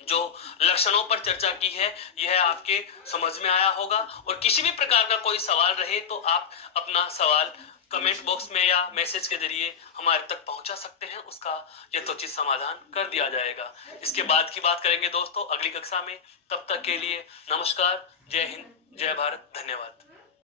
जो लक्षणों पर चर्चा की है यह आपके समझ में आया होगा। और किसी भी प्रकार का कोई सवाल रहे तो आप अपना सवाल कमेंट बॉक्स में या मैसेज के जरिए हमारे तक पहुंचा सकते हैं, उसका यथोचित समाधान कर दिया जाएगा। इसके बाद की बात करेंगे दोस्तों अगली कक्षा में। तब तक के लिए नमस्कार, जय हिंद, जय भारत, धन्यवाद।